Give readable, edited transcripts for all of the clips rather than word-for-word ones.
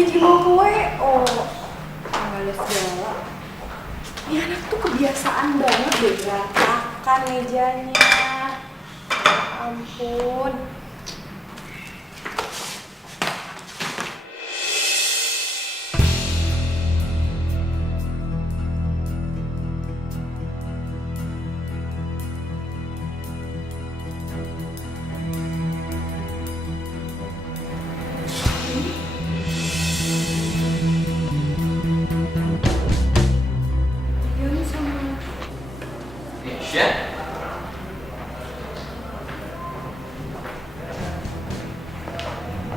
janji mau ke WO. Nggak ada segala. Ini anak tuh kebiasaan banget deh berantakan mejanya. Ya ampun. Ya.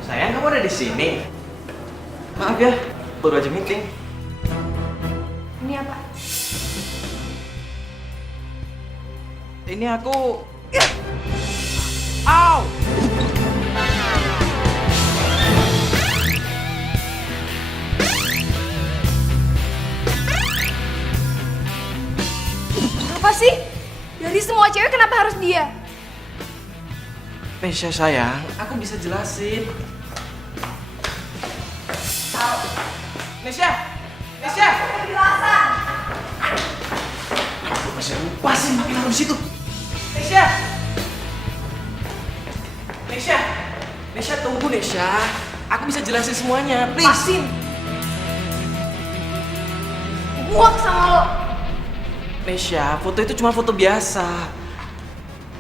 Sayang, kamu ada di sini. Maaf ya, baru aja meeting. Ini apa? Ini aku. Au! Apa sih? Dari semua cewek kenapa harus dia? Nesha sayang, aku bisa jelasin. Nesha! Nesha! Penjelasan. Aku masih lupa sih makin harus situ. Nesha! Nesha! Nesha tunggu Nesha. Aku bisa jelasin semuanya, please. Pasin. Muak sama lo. Nesha, foto itu cuma foto biasa.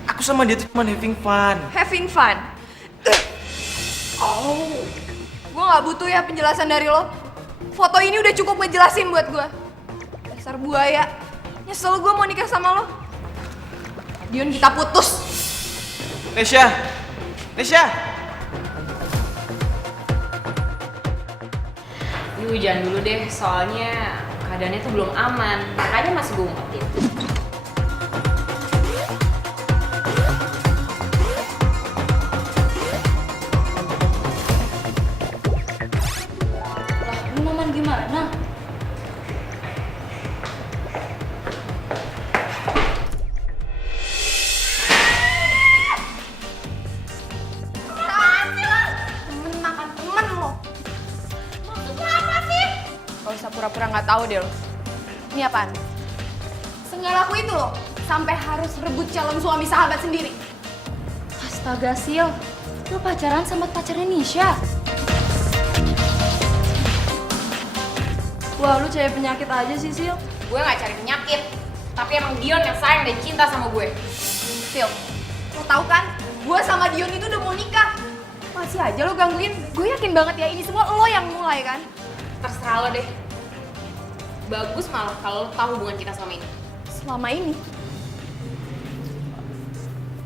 Aku sama dia tuh cuma having fun. Having fun. Oh. Gue gak butuh ya penjelasan dari lo. Foto ini udah cukup ngejelasin buat gue. Dasar buaya. Nyesel gue mau nikah sama lo. Dion, kita putus. Nesha! Nesha! Ini hujan dulu deh, soalnya keadaannya tuh belum aman. Makanya masih gue ngumpetin. Lah, lu Maman gimana? Temen makan temen lo. Maksudnya apa sih? Gak usah pura-pura gak tahu deh lo. Ini apaan? Senggak laku itu lo. Sampai harus rebut calon suami sahabat sendiri. Astaga, Sil. Lu pacaran sama pacarnya Nisha? Wah, lu cewek penyakit aja sih, Sil. Gue gak cari penyakit, tapi emang Dion yang sayang dan cinta sama gue. Sil, lo tau kan? Gue sama Dion itu udah mau nikah. Masih aja lo gangguin. Gue yakin banget ya ini semua lo yang mulai kan? Terserah lo deh. Bagus malah kalau lo tahu hubungan kita selama ini. Selama ini.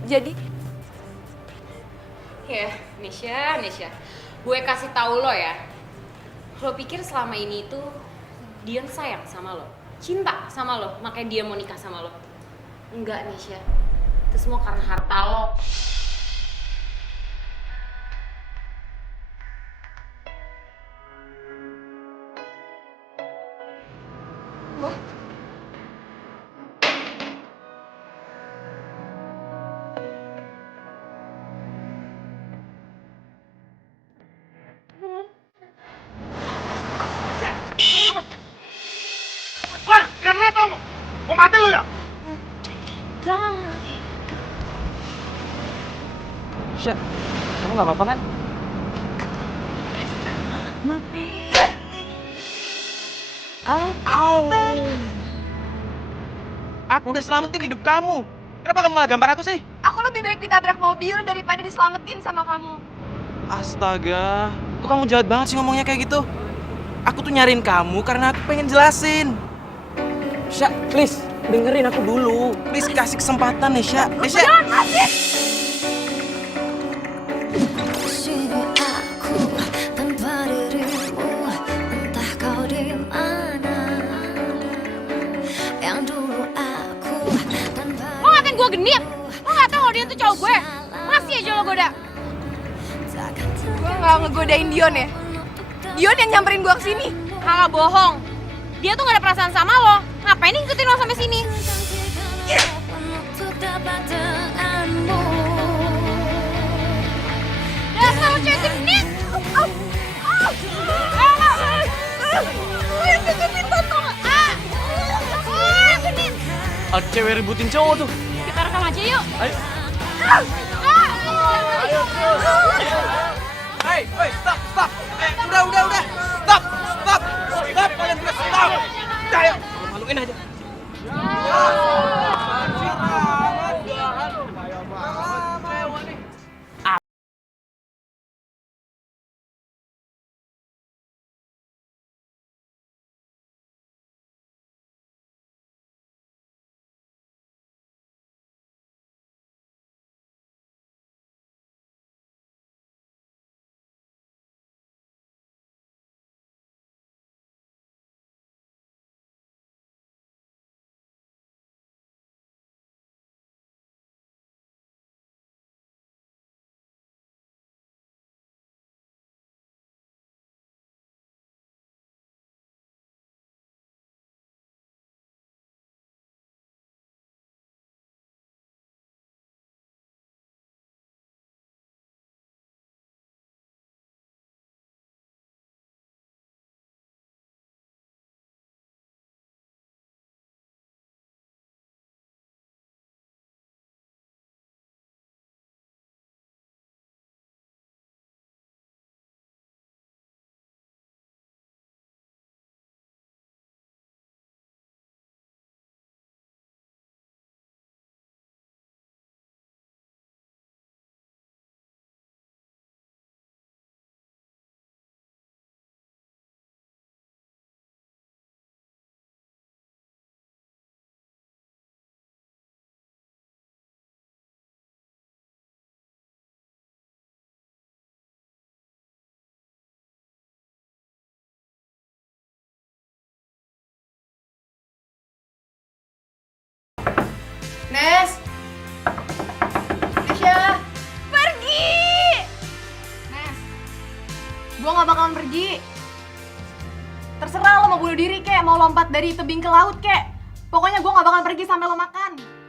Jadi, Ya, Nisha. Gue kasih tahu lo ya. Lo pikir selama ini itu Dion sayang sama lo, cinta sama lo, makanya dia mau nikah sama lo. Enggak, Nisha. Itu semua karena harta lo. Wah. Wah, karena tau mau mati lu ya? Nesha, kamu gak apa-apa kan? Au. Aku udah selamatin hidup kamu. Kenapa kamu malah gambar aku sih? Aku lebih baik ditabrak mobil daripada diselamatin sama kamu. Astaga, kok kamu jahat banget sih ngomongnya kayak gitu? Aku tuh nyariin kamu karena aku pengen jelasin. Nesha, please, dengerin aku dulu. Please, kasih kesempatan, Nesha. Nesha! Jangan kasih! Sini aku tanpa dirimu, entah kau di mana. Yang dulu aku tanpa Lo ngatain gue genit? Lo gak tau kalau dia tuh cowok gue? Masih aja lo goda. Gue gak ngegodain Dion ya. Dion yang nyamperin gue kesini. Kagak bohong. Dia tuh gak ada perasaan sama lo. Ngapain nih ngikutin lo sampai sini? untuk dapat denganmu. Dasar lo cewek genit. bakal cewek ributin cowok tuh. Kita rekam aja yuk. Ayo. Hei, stop. Udah. Stop. Kalian berdua stop. Ayo, maluin aja. Nesya! Pergi! Nes, gue gak bakalan pergi. Terserah lo mau bunuh diri kek, mau lompat dari tebing ke laut kek. Pokoknya gue gak bakalan pergi sampai lo makan.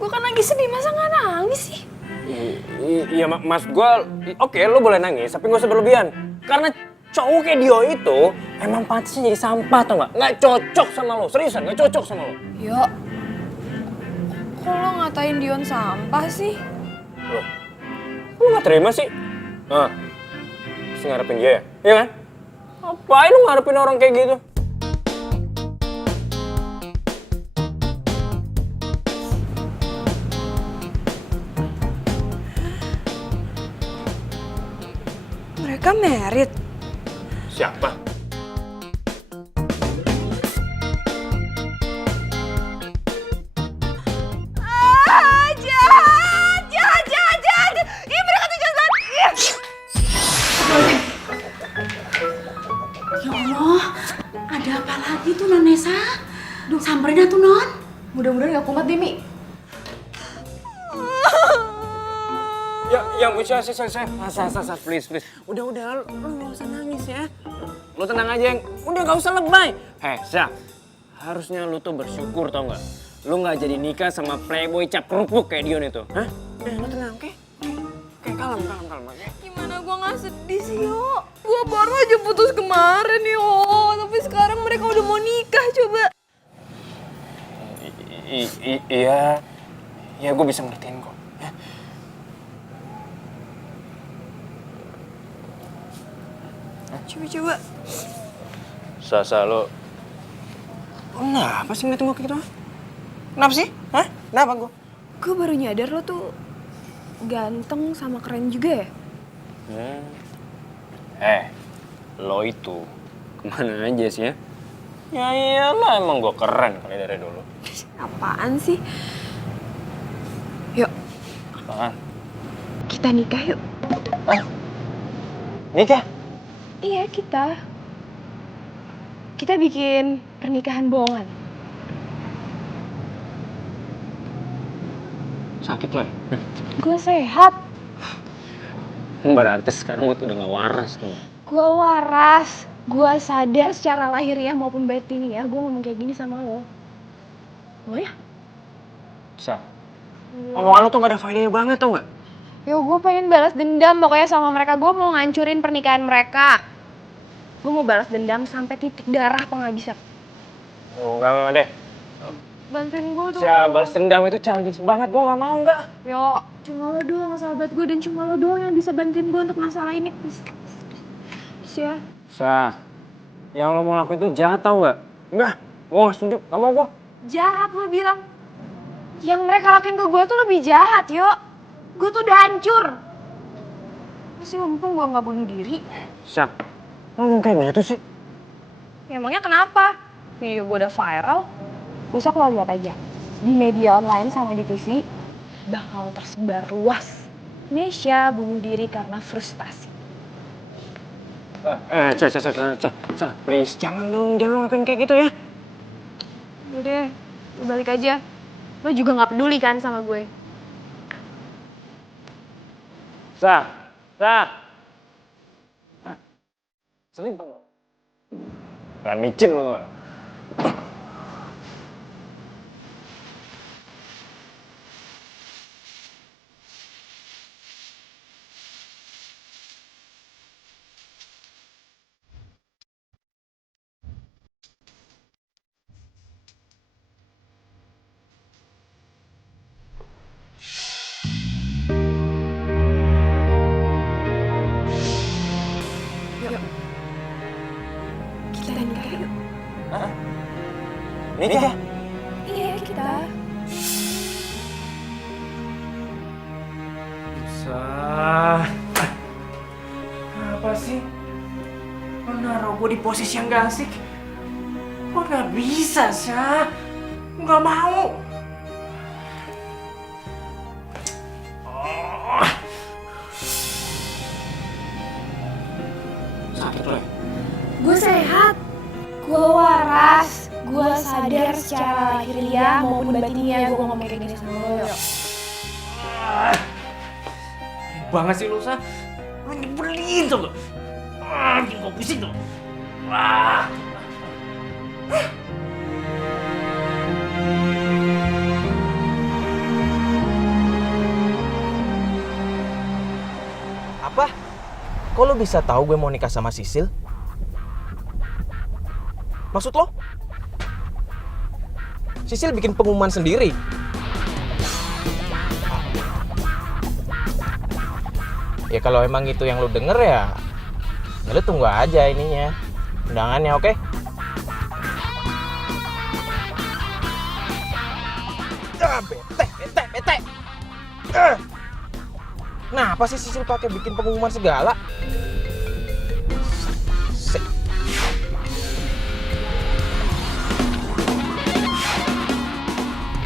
Gue kan lagi sedih, masa gak nangis sih? Iya, mas gue, oke lo boleh nangis, tapi gak usah berlebihan. Karena cowok kayak Dio itu emang pantasnya jadi sampah, tau gak? Gak cocok sama lo, seriusan gak cocok sama lo. Yo, kok lo ngatain Dion sampah sih? Lo gak terima sih? Nah, mesti ngarepin dia ya? Iya kan? Ngapain lo ngarepin orang kayak gitu? Mereka married. Siapa? Jahat! Ih, mereka tuh jahat! Ya Allah, ada apa lagi tuh Non Nesa? Duh, samperin atuh Non. Mudah-mudahan gak kumat deh, Mi. Ya, Bu Syah, please. Udah, lo gak usah nangis ya. Lo tenang aja, udah gak usah lebay. Hei, Syah, harusnya lo tuh bersyukur tau gak? Lo gak jadi nikah sama playboy cap kerupuk kayak Dion itu. Hah? Lo tenang, oke? Oke, kalem, oke? Gimana gua gak sedih sih, Yo? Gua baru aja putus kemarin, Yo. Tapi sekarang mereka udah mau nikah, coba. Iya, gue bisa ngertiin kok. Ya. Coba. Sasa, lo kenapa sih ngeliatin gue kayak gitu? Kenapa sih? Hah? Kenapa gue? Gue baru nyadar lo tuh ganteng sama keren juga ya? Lo itu kemana aja sih ya? Ya iyalah, emang gue keren kali dari dulu. Apaan sih? Yuk, Apaan? kita nikah yuk. Nikah? Iya, kita. Kita bikin pernikahan bohongan. Sakit lo ya? Gue sehat. Berarti sekarang lo tuh udah gak waras tuh. Gue waras. Gue sadar secara lahiriah maupun batiniah gue ngomong kayak gini sama lo. Lo ya? Sa, omongan lo tuh gak ada faedahnya banget tau gak? Yo, gue pengen balas dendam pokoknya sama mereka. Gue mau ngancurin pernikahan mereka. Gue mau balas dendam sampai titik darah penghabisan. Oh, enggak deh. Bantuin gue dong. Balas dendam itu childish banget, gue gak mau enggak. Yo, cuma lo doang sahabat gue dan cuma lo doang yang bisa bantuin gue untuk masalah ini. Please ya. Sa, yang lo mau lakuin itu jahat tau gak? Enggak, gue gak setuju, gak mau gue. Jahat lo bilang. Yang mereka lakuin ke gue tuh lebih jahat, yo. Gue tuh udah hancur. Masih mumpung gue gak bunuh diri. Sa, lo ngomong kayak gitu sih? Ya, emangnya kenapa? Video gue udah viral. Besok lo lihat aja. Di media online sama di TV bakal tersebar luas. Nesha bunuh diri karena frustasi. Sa, please, jangan lo ngakuin kayak gitu ya. Udah, lo balik aja. Lo juga gak peduli kan sama gue? Sa. Selingkuh. Gak micin lo. Kita nikah yuk. Nikah? Iya, kita. Sa, apa sih? Lo naruh gue di posisi yang gak asik. Lo gak bisa, Sa. Gue gak mau. Sakit lo ya? Gue sehat. Gue waras. Gue sadar secara lahiriah maupun batiniah gue ngomong kayak gini sama lo. Banget sih lo, Sa. Lo nyebelin tau gak? Bikin gue pusing tuh. Apa? Kok lo bisa tahu gue mau nikah sama Sisil? Maksud lo? Sisil bikin pengumuman sendiri. Ya kalau emang itu yang lo denger ya lo tunggu aja ininya, undangannya, oke? Bete. Kenapa sih Sisil pakai bikin pengumuman segala?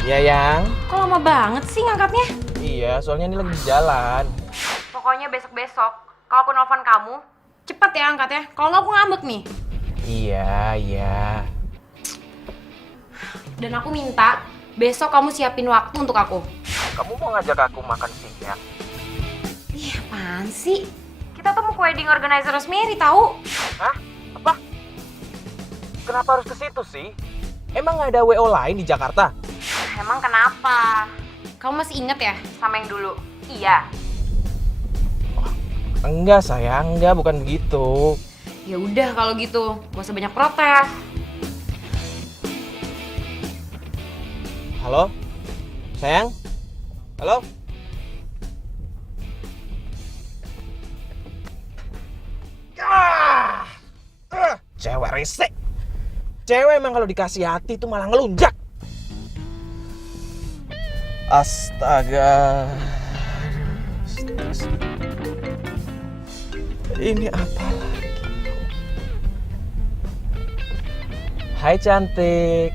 Iya, Yang. Kok lama banget sih ngangkatnya? Iya, soalnya ini lagi di jalan. Pokoknya besok-besok, kalau aku nelfon kamu, cepet ya angkatnya. Kalau nggak aku ngambek nih. Iya. Dan aku minta besok kamu siapin waktu untuk aku. Kamu mau ngajak aku makan siang? Ih, apaan sih? Kita tuh mau ke wedding organizer Rosemary tahu? Hah? Apa? Kenapa harus ke situ sih? Emang nggak ada WO lain di Jakarta? Emang kenapa? Kamu masih inget ya Sama yang dulu? Iya. Enggak sayang, enggak, bukan begitu. Ya udah kalau gitu, gak usah banyak protes. Halo? Sayang? Halo? Cewek resek. Cewek emang kalau dikasih hati tuh malah ngelunjak. Astaga. Ini apa lagi? Hai cantik.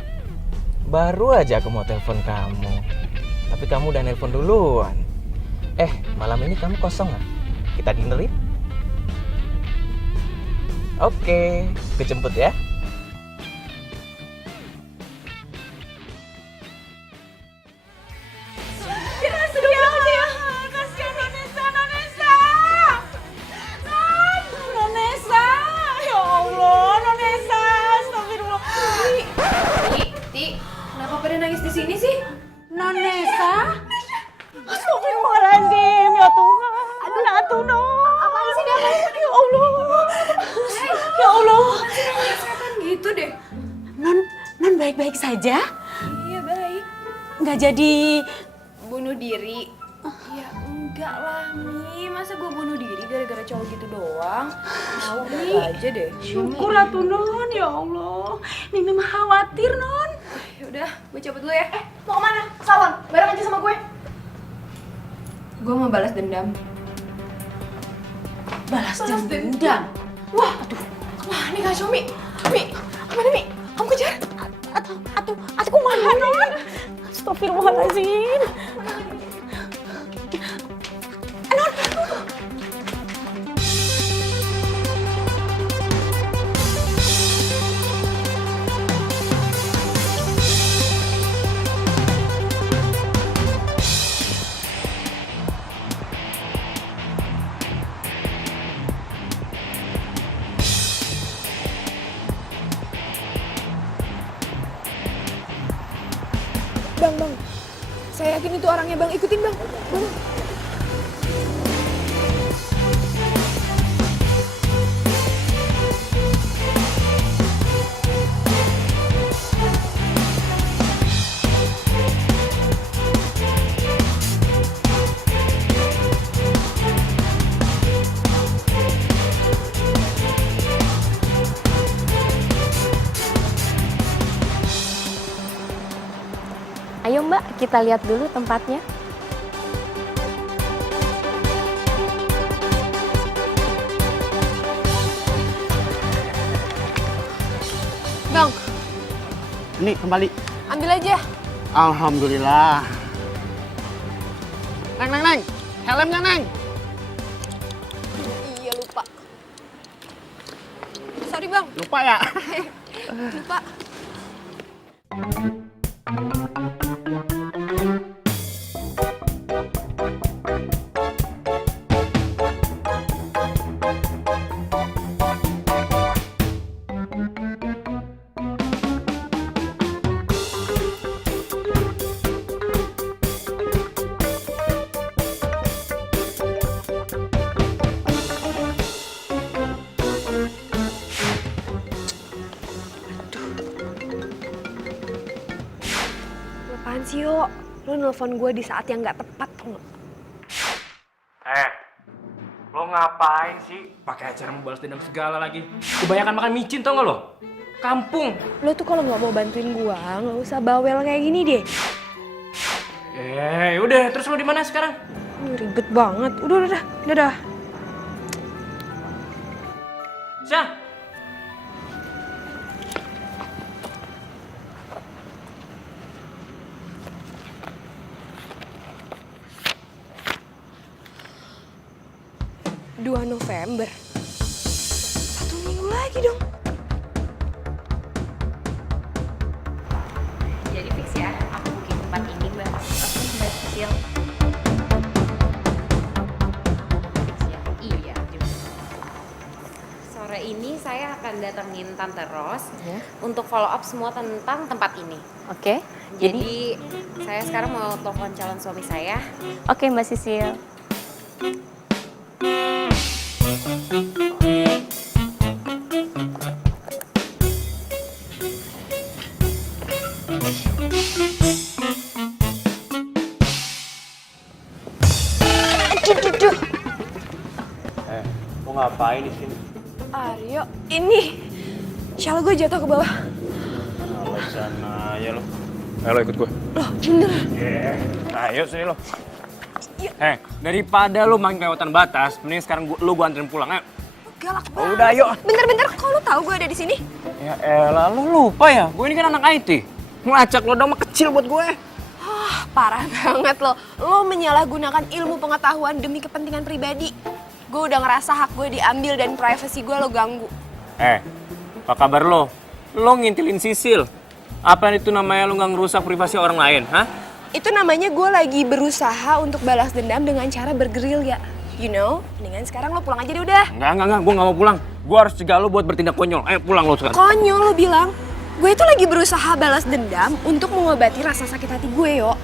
Baru aja aku mau telepon kamu. Tapi kamu udah nelpon duluan. Malam ini kamu kosong nggak? Kita dinner yuk? Oke, aku jemput ya. Nonesa, ya Allah, Nonesa, astagfirullah. Ti, kenapa pada nangis di sini sih? Nonesa, astagfirullahaladzim, ya Tuhan. Aduh, no. Apaan sih dia? Ya Allah, ya Allah. Kan gitu deh. Non baik-baik saja? Iya baik. Nggak jadi Bunuh diri? Ya enggak lah Mi, masa gue bunuh diri gara-gara cowok gitu doang? Tahu aja deh. syukur atuh Non, ya Allah. Mimi mah khawatir Non. Yaudah, gue cabut dulu ya. Mau kemana? Salon, bareng aja sama gue. Gue mau balas dendam. Balas dendam. Wah, aduh. Wah, ini kacau Mi. Mi, kemana Mi? Kamu kejar? Atuh kumaha Non? Astagfirullahaladzim. Bang. Saya yakin itu orangnya Bang. Ikutin Bang. Bang. Ayo Mbak, kita lihat dulu tempatnya. Bang, Ini kembali. ambil aja. Alhamdulillah. Neng. Helmnya, Neng. Iya, lupa. Sorry Bang, Lupa ya? lupa. Apaan sih, Yo? Lo nelfon gue di saat yang gak tepat, tau gak? Lo ngapain sih? Pakai acara mau balas dendam segala lagi. Kebanyakan makan micin tau gak lo? Kampung. Lo tuh kalau gak mau bantuin gue, gak usah bawel kayak gini deh. Udah, terus lo di mana sekarang? Ribet banget. Udah. Syah. November. 1 minggu lagi dong. Jadi fix ya, aku booking tempat ini Mbak. Oke, Mbak Sisil. Fix ya? Iya juga. Sore ini saya akan datengin Tante Ros untuk follow up semua tentang tempat ini. Oke. Jadi saya sekarang mau telepon calon suami saya. Oke Mbak Sisil. Mau ngapain di sini? Aryo, ini shawl gue jatuh ke bawah. Sana ya lo. Ayo lo ikut gue. Loh, bener. Ayo sini lo. Daripada lo main kelewatan batas, mending sekarang lo gue anterin pulang, ayo. galak banget. Udah, ayo. Bentar-bentar, kok lu tahu gue ada di sini? Ya elah, lu lupa ya? Gue ini kan anak IT. Ngelacak lo dong mah kecil buat gue. Parah banget lo. Lo menyalahgunakan ilmu pengetahuan demi kepentingan pribadi. Gue udah ngerasa hak gue diambil dan privasi gue lo ganggu. Apa kabar lo? Lo ngintilin Sisil. Apa itu namanya lo nggak ngerusak privasi orang lain, hah? Itu namanya gue lagi berusaha untuk balas dendam dengan cara bergerilya. You know, mendingan sekarang lo pulang aja deh udah. Enggak, gue nggak mau pulang. Gue harus cegah lo buat bertindak konyol. Ayo pulang lo sekarang. Konyol lo bilang. Gue itu lagi berusaha balas dendam untuk mengobati rasa sakit hati gue, yo.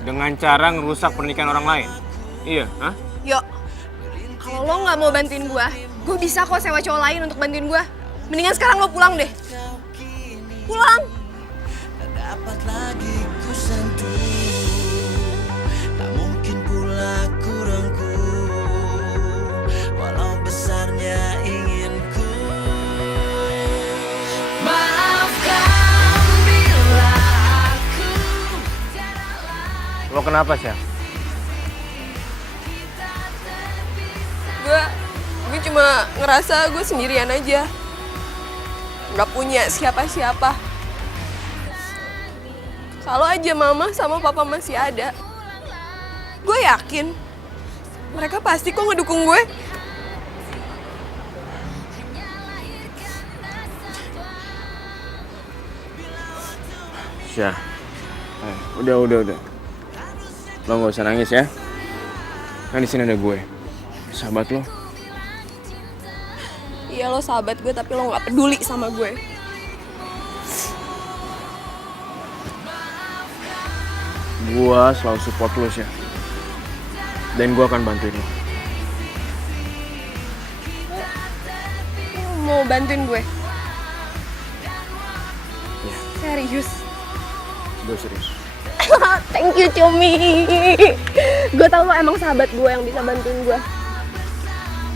Dengan cara ngerusak pernikahan orang lain? Iya, hah? Yo, kalau lo nggak mau bantuin gue bisa kok sewa cowok lain untuk bantuin gue. Mendingan sekarang lo pulang deh. Pulang. Tak dapat lagi ku sentuh, tak mungkin pula ku rengkuh, walau besarnya inginku. Maafkan bila aku tiada lagi. Lo kenapa sih? Gue cuma ngerasa gue sendirian aja. Gak punya siapa-siapa. Kalau aja mama sama papa masih ada, gue yakin mereka pasti kok ngedukung gue. Syah, udah. Lo nggak usah nangis ya. Kan di sini ada gue, sahabat lo. Iya lo sahabat gue tapi lo gak peduli sama gue. Gue selalu support lo Syah. Dan gue akan bantuin lo. Lo mau bantuin gue? Iya. Serius? Gue serius. Thank you Cumi. Gue tau lo emang sahabat gue yang bisa bantuin gue.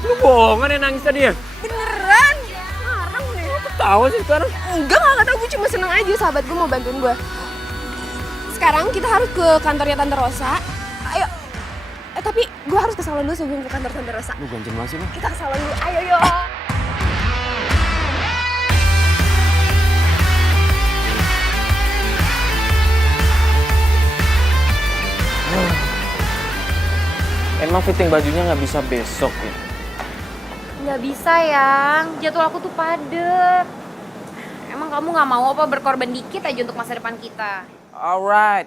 Lo bohongan ya nangis tadi ya? Beneran? Ngarang deh. Tahu sih sekarang. Enggak tau, gue cuma seneng aja sahabat gue mau bantuin gue. Sekarang kita harus ke kantornya Tante Rosa. Ayo. Tapi gue harus ke salon dulu sebelum ke kantor Tante Rosa. Lu ganjen banget sih lo. Kita ke salon dulu, ayo yuk. Emang fitting bajunya nggak bisa besok ya? Nggak bisa, Yang. Jadwal aku tuh padet. Emang kamu nggak mau apa berkorban dikit aja untuk masa depan kita? Alright.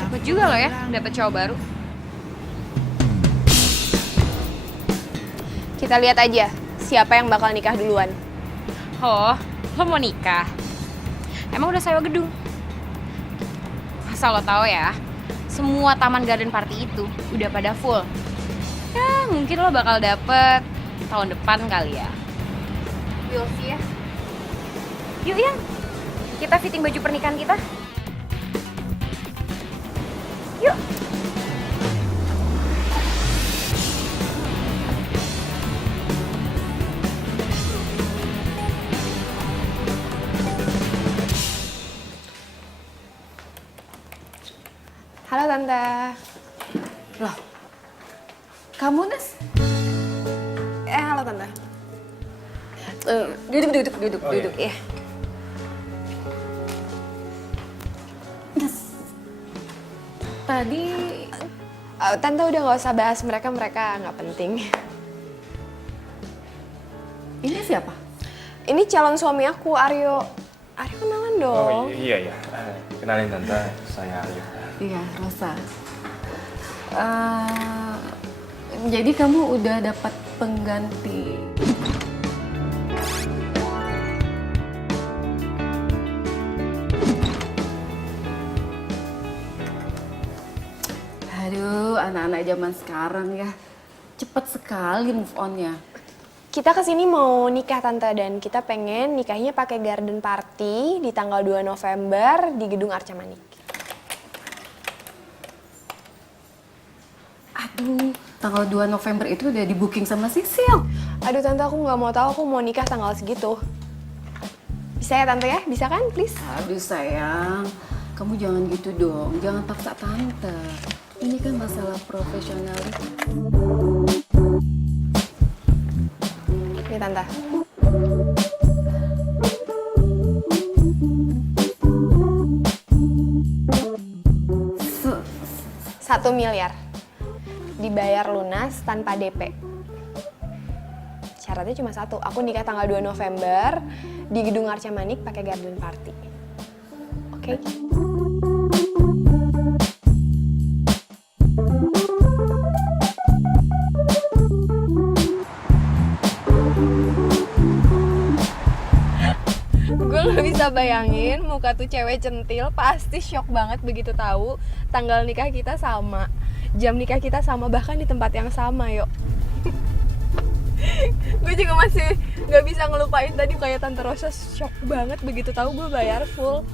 Cepet juga lo ya, dapet cowok baru. Kita lihat aja siapa yang bakal nikah duluan. Oh, lo mau nikah? Emang udah sewa gedung? Asal lo tahu ya, semua taman garden party itu udah pada full. Ya, mungkin lo bakal dapet tahun depan kali ya. Yuk ya. Yuk, Yang. Kita fitting baju pernikahan kita. Yuk. Halo Tante. Loh, kamu Nes? Halo Tante. Duduk. Ya. Nes, tadi Tante udah gak usah bahas mereka nggak penting. ini siapa? Ini calon suami aku, Aryo. Aryo kenalan dong. Iya. Kenalin Tante, saya Aryo. Iya, Rosa. Jadi kamu udah dapat pengganti. Aduh, anak-anak zaman sekarang ya. Cepet sekali move on-nya. Kita kesini mau nikah Tante dan kita pengen nikahnya pakai garden party di tanggal 2 November di Gedung Arca Manik. Tanggal 2 November itu udah di booking sama Sisil. Aduh tante, aku nggak mau tahu aku mau nikah tanggal segitu. Bisa ya tante ya? Bisa kan? Please. Aduh sayang, kamu jangan gitu dong. Jangan paksa tante. Ini kan masalah profesional. Ini tante. Satu miliar. Dibayar lunas tanpa DP. Syaratnya cuma satu, aku nikah tanggal 2 November di Gedung Arca Manik pakai garden party. Oke? Gue gak bisa bayangin muka tuh cewek centil pasti shock banget begitu tahu tanggal nikah kita sama, jam nikah kita sama, bahkan di tempat yang sama, yuk. Gue juga masih gak bisa ngelupain tadi kayak Tante Rosa shock banget begitu tahu gue bayar full.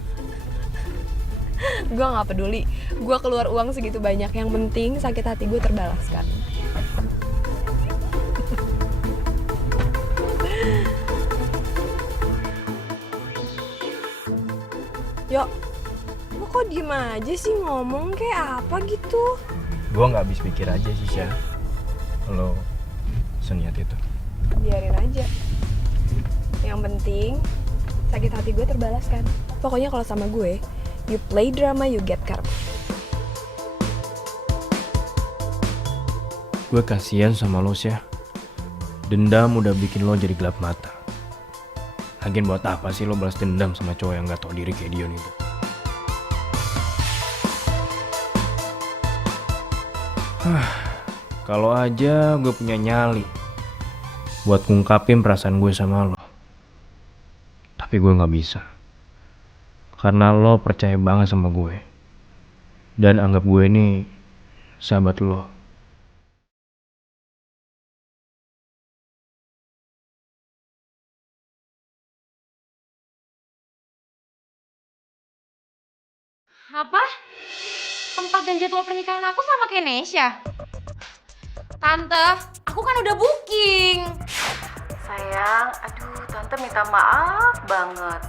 Gue gak peduli, gue keluar uang segitu banyak, yang penting sakit hati gue terbalaskan. Yuk, lo kok diem aja sih, ngomong kayak apa gitu? Gue nggak habis pikir aja sih, Syah. Lo seniat itu. Biarin aja. Yang penting sakit hati gue terbalaskan. Pokoknya kalau sama gue, you play drama, you get karma. Gue kasihan sama lo, Syah. Dendam udah bikin lo jadi gelap mata. Lagian buat apa sih lo balas dendam sama cowok yang gak tau diri kayak Dion itu? Kalau aja gue punya nyali buat ngungkapin perasaan gue sama lo. Tapi gue gak bisa. Karena lo percaya banget sama gue. Dan anggap gue ini sahabat lo. Apa? Tempat dan jadwal pernikahan aku sama kayak Nesya. Tante, aku kan udah booking. Sayang, aduh tante minta maaf banget.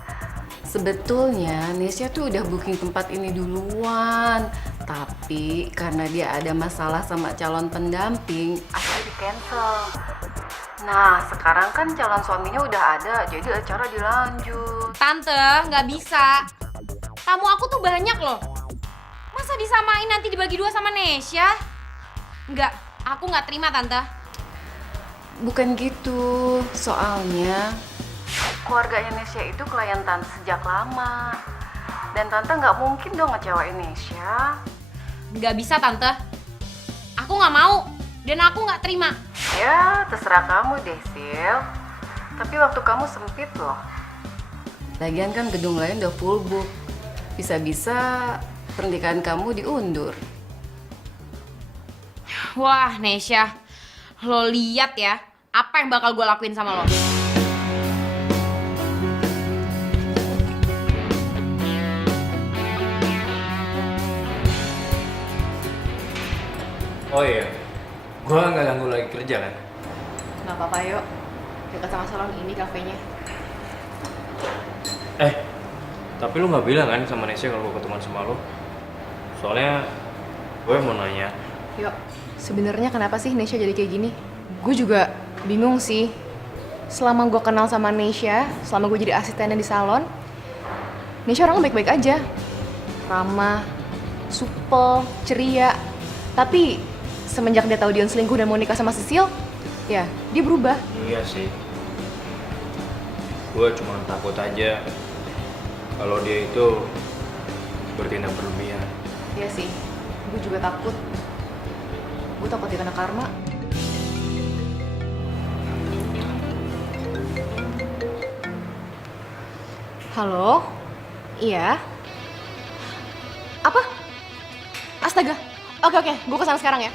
Sebetulnya Nesya tuh udah booking tempat ini duluan. Tapi karena dia ada masalah sama calon pendamping, akhirnya di cancel. Nah sekarang kan calon suaminya udah ada, jadi acara dilanjut. Tante, nggak bisa. Tamu aku tuh banyak loh. Masa disamain nanti dibagi dua sama Nesya? Nggak, aku nggak terima tante. Bukan gitu, soalnya keluarganya Nesya itu klien tante sejak lama. Dan tante nggak mungkin dong ngecewain Nesya. Nggak bisa tante. Aku nggak mau dan aku nggak terima. Ya, terserah kamu deh, Sil. Tapi waktu kamu sempit loh. Lagian kan gedung lain udah full book. Bisa-bisa pernikahan kamu diundur. Wah, Nesya. Lo lihat ya, apa yang bakal gue lakuin sama lo. Oh iya, gue nggak ganggu lagi kerja kan? Nggak apa-apa, yuk. Dekat sama salon ini kafenya. Tapi lu nggak bilang kan sama Nesya kalau gue ketemuan sama lu? Soalnya gue mau nanya. Yuk, sebenarnya kenapa sih Nesya jadi kayak gini? Gue juga bingung sih. Selama gue kenal sama Nesya, selama gue jadi asistennya di salon, Nesya orangnya baik-baik aja. Ramah, supel, ceria. Tapi semenjak dia tahu Dion selingkuh dan mau nikah sama Sisil, ya dia berubah. Iya sih. Gue cuma takut aja kalau dia itu bertindak berlebihan. Iya sih, gue juga takut. Gue takut dia kena karma. Halo? Iya? Apa? Astaga. Oke, gue kesana sekarang ya.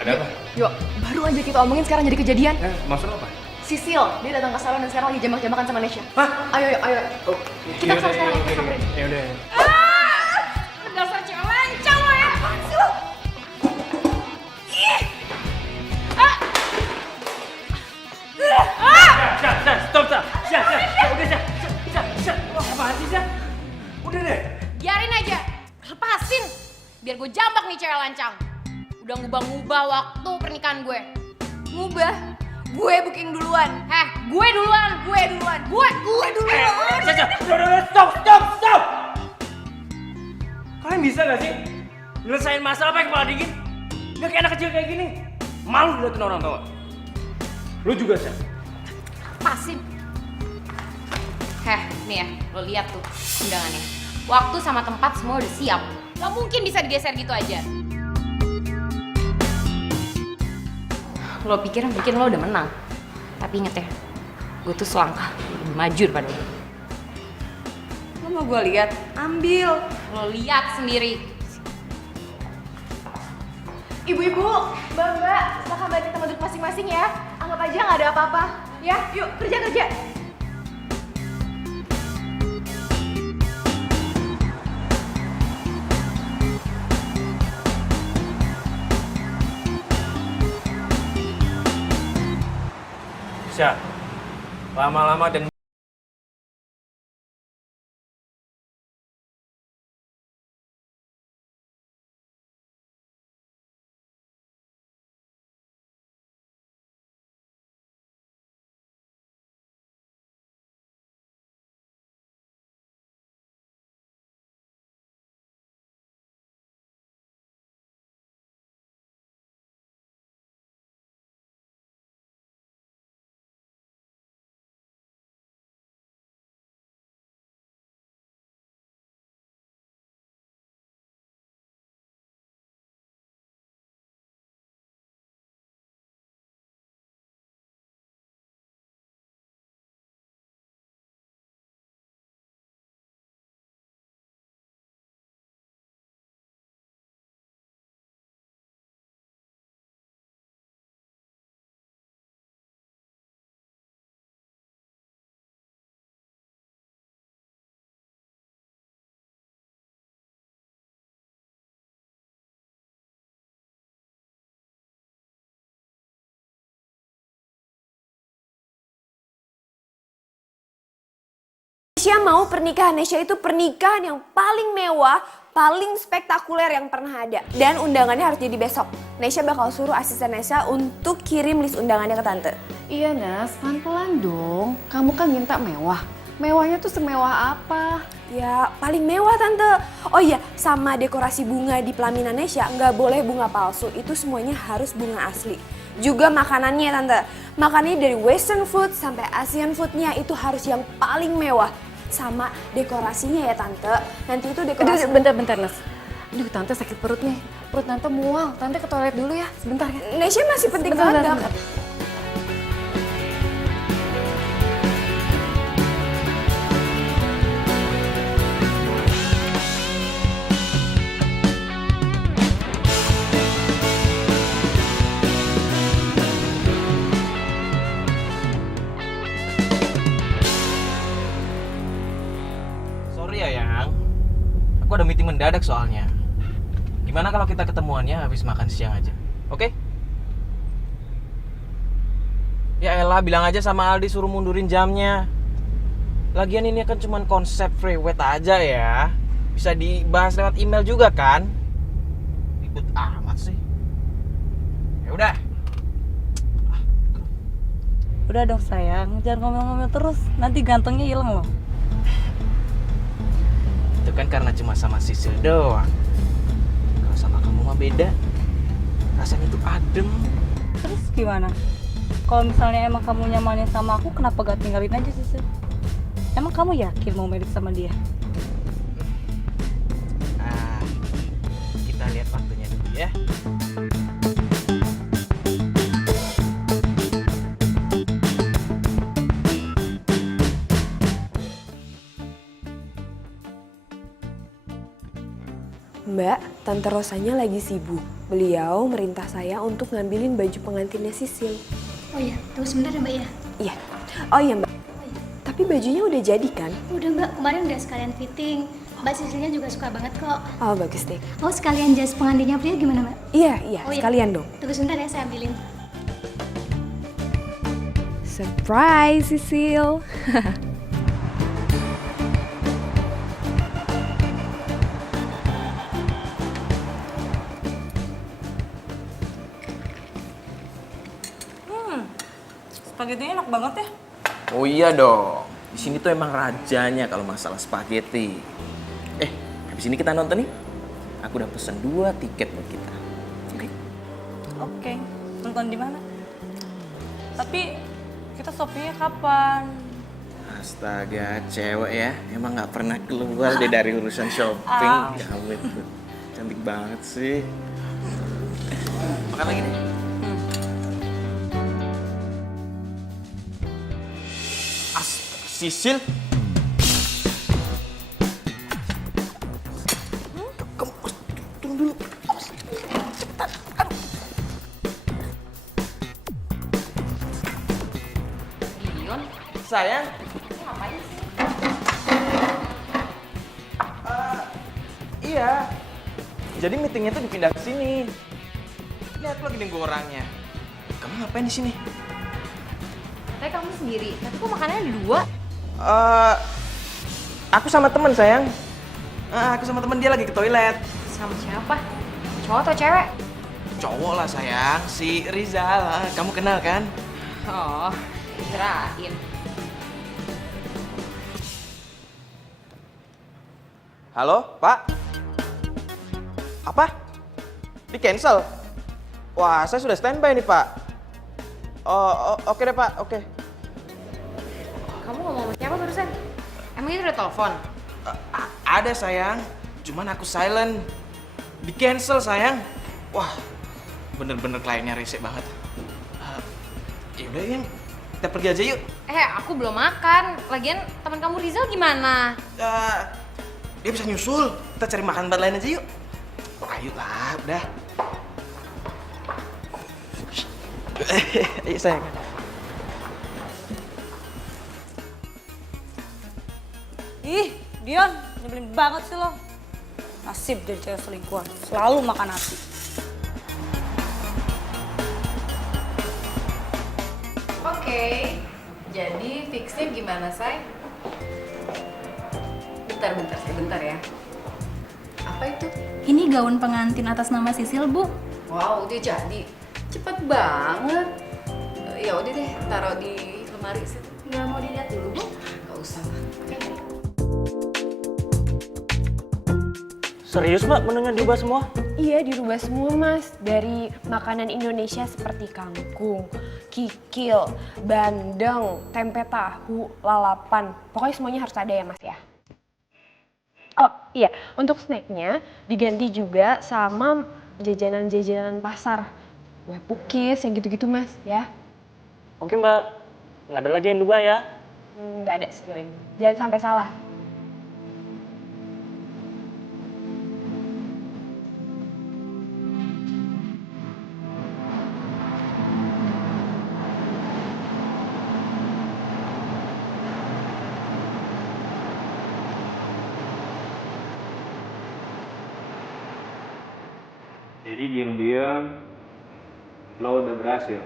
Ada apa? Yuk, baru aja kita omongin sekarang jadi kejadian. Maksud apa? Sisil, dia datang ke salon dan sekarang lagi jambak-jambakan sama Nesya. Hah? Ayo. Oh, Kita kesana sekarang, kita samperin. Ya udah. Dasar cewek lancang lo ya. Apaan sih lo? dirancang. Udah ngubah-ngubah waktu pernikahan gue. Ngubah? Gue booking duluan. Gue duluan. Gue duluan. Stop! Kalian bisa gak sih nyelesain masalah pakai kepala dingin? Gak kayak anak kecil kayak gini. Malu diliatin orang tua. Lu juga, Sya. Pasin. Nih ya, lo lihat tuh undangannya. Waktu sama tempat semua udah siap. Gak mungkin bisa digeser gitu aja. Lo pikir lo udah menang. Tapi inget ya, gue tuh selangkah lebih maju daripada lo. Lo mau gue lihat? Ambil. Lo lihat sendiri. Ibu-ibu, mbak-mbak, silahkan balik tempat duduk masing-masing ya. Anggap aja nggak ada apa-apa. Ya, yuk kerja. Sya, lama-lama dan Nesya mau pernikahan Nesya itu pernikahan yang paling mewah, paling spektakuler yang pernah ada. Dan undangannya harus jadi besok. Nesya bakal suruh asisten Nesya untuk kirim list undangannya ke tante. Iya Nas, pelan-pelan dong. Kamu kan minta mewah. Mewahnya tuh semewah apa? Ya paling mewah tante. Oh iya, sama dekorasi bunga di pelaminan Nesya nggak boleh bunga palsu. Itu semuanya harus bunga asli. Juga makanannya tante. Makanannya dari western food sampai Asian foodnya itu harus yang paling mewah. Sama dekorasinya ya tante. Nanti itu dekorasi... Bentar Nas. Aduh tante sakit perut nih. Perut tante mual. Tante ke toilet dulu ya. Sebentar ya. Nesya masih penting banget. Sorry ya Yang, aku ada meeting mendadak soalnya. Gimana kalau kita ketemuannya habis makan siang aja, oke? Ya elah, bilang aja sama Aldi suruh mundurin jamnya. Lagian ini kan cuma konsep free weight aja ya. Bisa dibahas lewat email juga kan? Ribet amat sih. Ya udah. Udah dong sayang, jangan ngomel-ngomel terus. Nanti gantengnya hilang loh. Itu kan karena cuma sama Sisil doang. Kalau sama kamu mah beda. Rasanya tuh adem. Terus gimana? Kalau misalnya emang kamu nyamanin sama aku, kenapa gak tinggalin aja sih? Emang kamu yakin mau merit sama dia? Nah, kita lihat waktunya dulu ya. Mbak, Tante Rosanya lagi sibuk. Beliau merintah saya untuk ngambilin baju pengantinnya Sisil. Oh iya, tunggu sebentar ya Mbak ya. Iya. Oh iya Mbak. Tapi bajunya udah jadi kan? Udah Mbak, kemarin udah sekalian fitting. Mbak Sisilnya juga suka banget kok. Oh bagus deh. Oh sekalian jas pengantinnya pria gimana Mbak? Iya, Oh, iya. sekalian dong. Tunggu sebentar ya, saya ambilin. Surprise Sisil. Spaghetti enak banget ya. Oh iya dong. Di sini tuh emang rajanya kalau masalah spaghetti. Habis ini kita nonton nih. Aku udah pesen 2 tiket buat kita. Oke? Oke, nonton di mana? Tapi kita shoppingnya kapan? Astaga, cewek ya. Emang nggak pernah keluar deh dari urusan shopping. Kamu itu cantik banget sih. Makan lagi deh. Sisil? Kamu tunggu dulu. Cepetan. Dion, Sayang. ngapain sih? Iya. Jadi meetingnya tuh dipindah ke sini. Lihat lagi nunggu orangnya. Kamu ngapain di sini? Tapi kamu sendiri, tapi kok makanannya ada 2? Aku sama temen sayang. Aku sama temen dia lagi ke toilet. Sama siapa? Cowok atau cewek? Cowok lah sayang, si Rizal. Kamu kenal kan? Oh, kirain. Halo, Pak? Apa? Di cancel? Wah, saya sudah standby nih, Pak. Oh, oke deh, Pak. Oke. Kamu ngomong sama siapa barusan? Emang itu udah telepon? Ada sayang, cuman aku silent. Di cancel sayang. Wah, bener-bener kliennya rese banget. Yaudah yang kita pergi aja yuk. Aku belum makan. Lagian teman kamu Rizal gimana? Dia bisa nyusul. Kita cari makan tempat lain aja yuk. Ayo lah, udah. Ayo sayang. Ih, Dion, nyebelin banget sih lo. Nasib jadi cewek selingkuhan, selalu makan nasi. Oke, jadi fixnya gimana, Say? Bentar ya. Apa itu? Ini gaun pengantin atas nama Sisil, Bu. Wow, udah jadi. Cepet banget. Ya udah deh, taruh di lemari situ. Nggak mau dilihat dulu, Bu? Gak usah lah. Serius mbak menunya diubah semua? Iya, dirubah semua mas. Dari makanan Indonesia seperti kangkung, kikil, bandeng, tempe tahu, lalapan. Pokoknya semuanya harus ada ya mas ya. Oh iya, untuk snacknya diganti juga sama jajanan-jajanan pasar. Kue pukis, yang gitu-gitu mas ya. Oke mbak, nggak ada lagi yang diubah ya? Nggak ada sih. Jangan sampai salah. Jadi diam-diam lo udah berhasil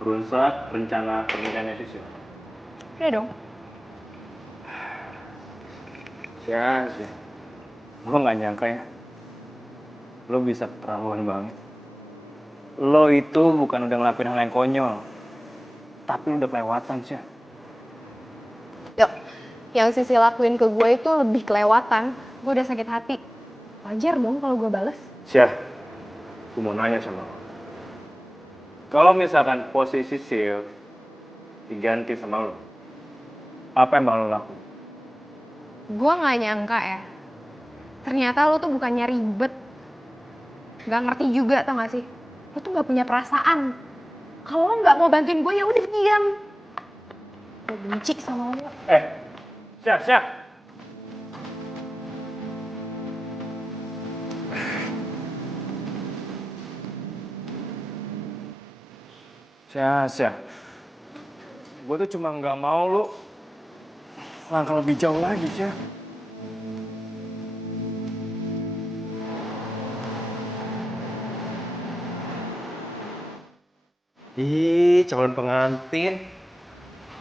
merusak rencana pernikahannya Sisil. Udah dong. Ya sih, gue nggak nyangka ya, lo bisa keterlaluan banget. Lo itu bukan udah ngelakuin hal yang konyol, tapi udah kelewatan sih. Yuk, yang Sisi lakuin ke gue itu lebih kelewatan. Gue udah sakit hati. Wajar dong kalau gue bales. Syah, gue mau nanya sama lo. Kalau misalkan posisi Sil diganti sama lo, apa yang bakal lo lakuin? Gue gak nyangka ya. Ternyata lo tuh bukannya ribet. Gak ngerti juga, tau gak sih? Lo tuh gak punya perasaan. Kalau lo gak mau bantuin gue, ya udah diam. Gue benci sama lo. Syah. Syah. Gue tuh cuma nggak mau lu langkah lebih jauh lagi, Syah. Ih, calon pengantin.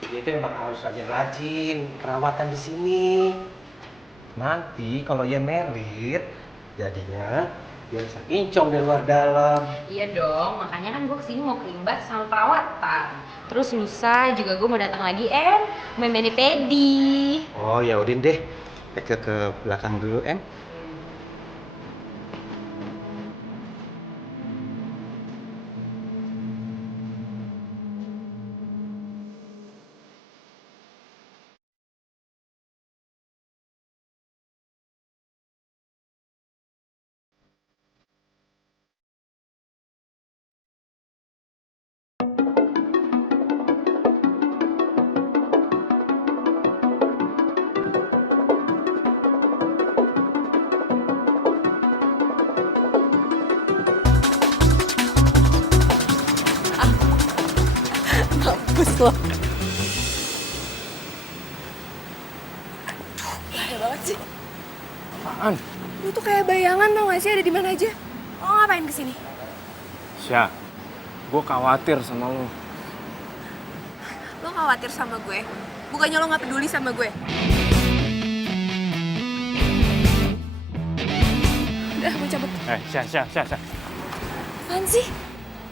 Dia itu emang harus aja rajin perawatan di sini. Nanti kalau dia merit, jadinya dia bisa kincong dari luar dalam. Iya dong, makanya kan gue kesini mau kelimbat sama perawatan. Terus lusa juga gue mau datang lagi, main mani-pedi. Oh ya udin deh, ke belakang dulu, Em. Mampus lo. Bahaya banget sih. Apaan? Lu tuh kayak bayangan tau gak sih ada di mana aja? Lo ngapain kesini? Syah, gue khawatir sama lo. Lo khawatir sama gue? Bukannya lo gak peduli sama gue? Udah, gue cabut. Syah. Apaan sih?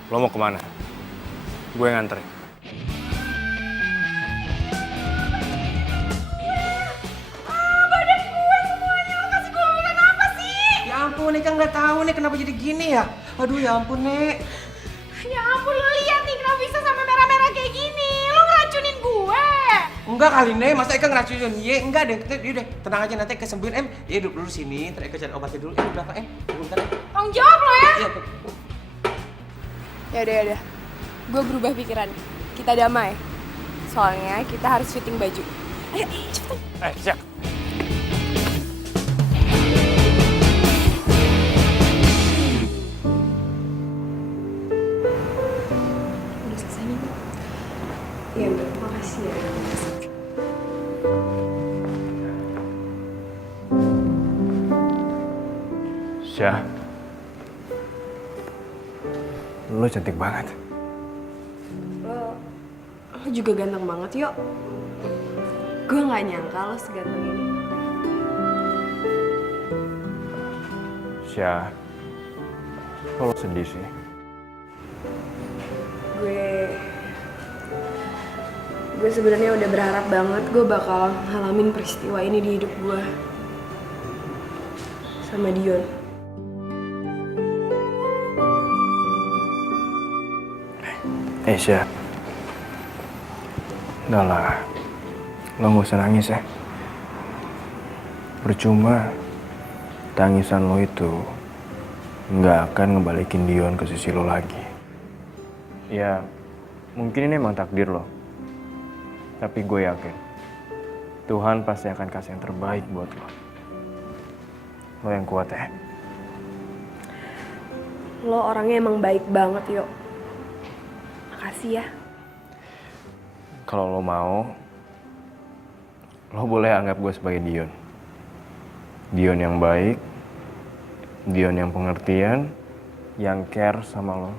Lo mau kemana? Gue nganterin. Ya ampun, Nek, nggak tahu nih kenapa jadi gini ya. Aduh ya ampun, Nek. Ya ampun, lo lihat nih kenapa bisa sampai merah-merah kayak gini. Lo ngeracunin gue. Enggak kali, Nek. Masa Eka ngeracunin? Iya, enggak deh. Yaudah, tenang aja nanti kesembuhin, Em. Ya duduk dulu sini, ntar Eka cari obatnya dulu. Di belakang, Em. Bentar, Em. Tanggung jawab lo ya. Iya, Ya udah. Gue berubah pikiran. Kita damai. Soalnya kita harus fitting baju. Ayo, cepetan. Syah. Udah selesai nih. Iya, makasih ya. Syah. Lo cantik banget. Lo juga ganteng banget, yuk. Gue gak nyangka lo seganteng ini. Syah, kok lo sedih sih? Gue sebenarnya udah berharap banget gue bakal ngalamin peristiwa ini di hidup gue. Sama Dion. Syah. Udah lah, lo gak usah nangis ya. Percuma, tangisan lo itu nggak akan ngebalikin Dion ke sisi lo lagi. Ya, mungkin ini emang takdir lo. Tapi gue yakin, Tuhan pasti akan kasih yang terbaik buat lo. Lo yang kuat ya. Lo orangnya emang baik banget, yuk. Makasih ya. Kalau lo mau, lo boleh anggap gue sebagai Dion. Dion yang baik, Dion yang pengertian, yang care sama lo.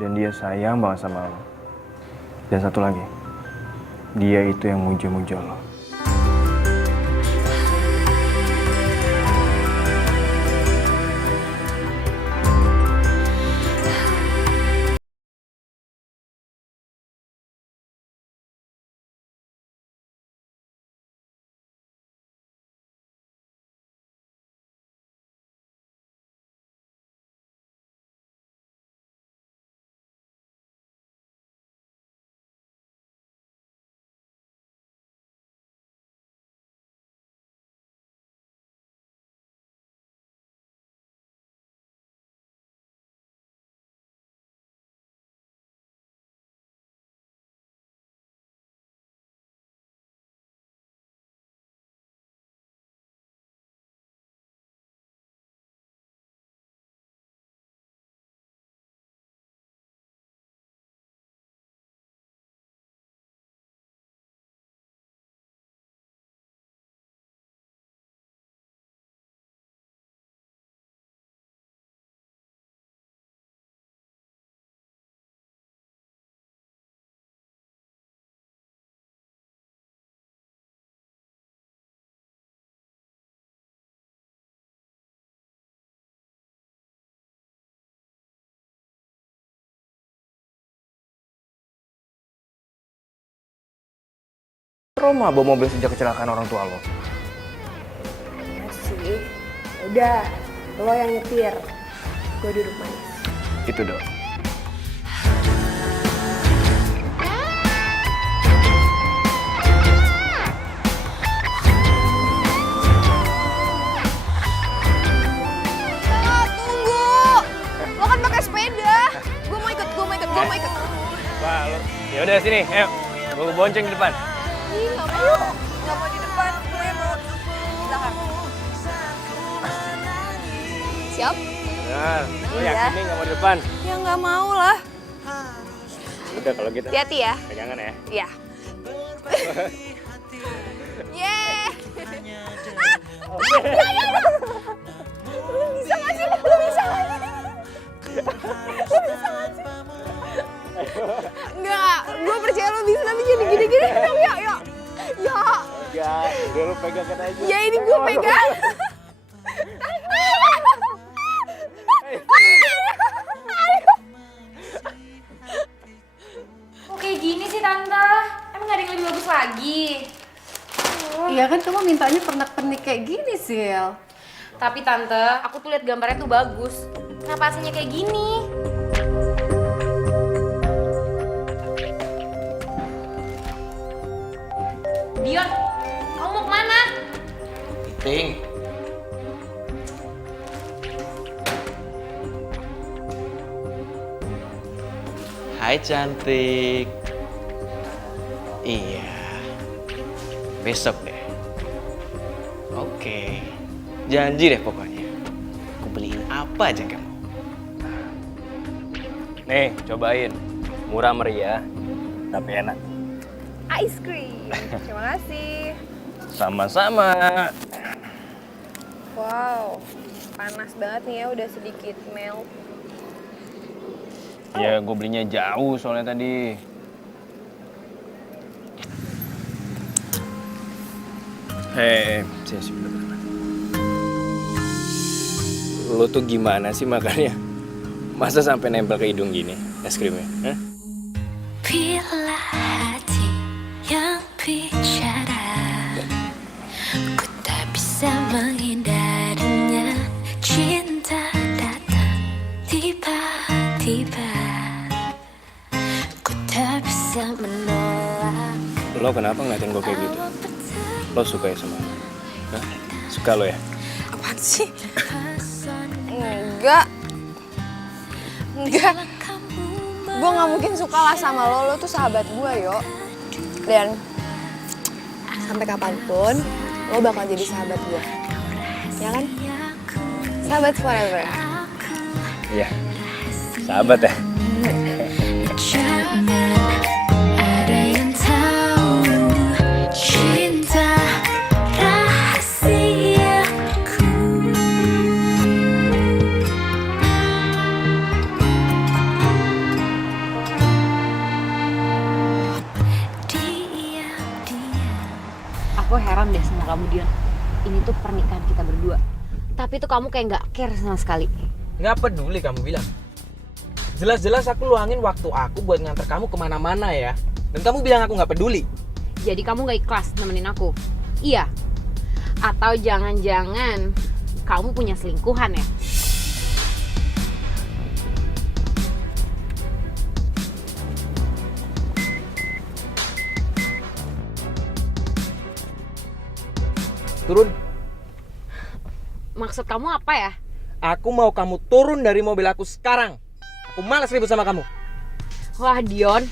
Dan dia sayang banget sama lo. Dan satu lagi, dia itu yang muja-muja lo. trauma bawa mobil sejak kecelakaan orang tua lo. Sih, udah, lo yang nyetir, gue duduk manis. Itu dong. Tunggu, lo kan pakai sepeda. Gue mau ikut. Wah, lo. Ya udah sini, ayo. Gue bonceng di depan. Ih, nggak mau di depan, gue mau belakang. Siap? Benar, lo Iya. yakin nih nggak mau di depan? Ya nggak mau lah. Udah kalau gitu. Hati-hati ya. Pegangan ya. Iya. Yeay. Lu bisa nggak sih? Lu bisa nggak sih? Enggak, gue percaya lu bisa, tapi jadi gini-gini. Ya. Enggak, udah lo pegangkan aja. Ya ini gue pegang. Kok kayak gini sih Tante? Emang gak ada yang lebih bagus lagi? Iya kan kamu mintanya pernak-pernik kayak gini, Sil. Tapi Tante, aku tuh lihat gambarnya tuh bagus. Kenapa aslinya kayak gini? Dion, kamu mau kemana? Ting. Hai cantik. Iya. Besok deh. Oke. Janji deh pokoknya. Aku beliin apa aja kamu. Nih, cobain. Murah meriah, tapi enak. Ice cream. Terima kasih. Sama-sama. Wow, panas banget nih ya, udah sedikit melt. Ya, gue belinya jauh soalnya tadi. Hei, sini bentar. Lo tuh gimana sih makannya? Masa sampai nempel ke hidung gini es krimnya? Hah? Bila hati yang bicara, ku tak bisa menghindarinya. Cinta datang tiba-tiba, ku tak bisa menolak. Lo kenapa ngeliatin gue kayak gitu? Lo suka ya sama lo? Hah? Suka lo ya? Apaan sih? Enggak. Gue gak mungkin suka lah sama lo tuh sahabat gue, Yo. Dan sampai kapanpun, lo bakal jadi sahabat gue. Ya kan? Sahabat forever. Iya, sahabat ya? Jangan ada yang tahu cinta rahasiaku. Aku heran deh sama kamu, Dion. Ini tuh pernikahan kita berdua. Tapi tuh kamu kayak nggak care sama sekali. Nggak peduli kamu bilang. Jelas-jelas aku luangin waktu aku buat nganter kamu kemana-mana ya. Dan kamu bilang aku nggak peduli. Jadi kamu nggak ikhlas nemenin aku? Iya? Atau jangan-jangan kamu punya selingkuhan ya? Turun. Maksud kamu apa ya? Aku mau kamu turun dari mobil aku sekarang. Aku malas ribut sama kamu. Wah Dion,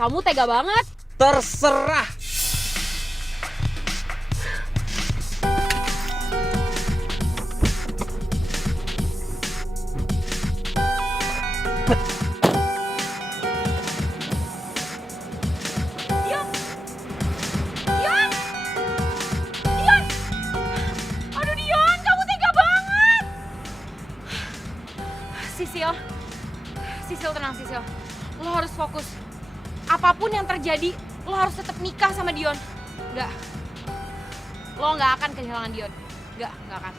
kamu tega banget. Terserah. Aduh Dion, kamu tega banget. Sisil tenang Sisil. Lo harus fokus. Apapun yang terjadi, lo harus tetap nikah sama Dion. Enggak. Lo nggak akan kehilangan Dion. Nggak akan.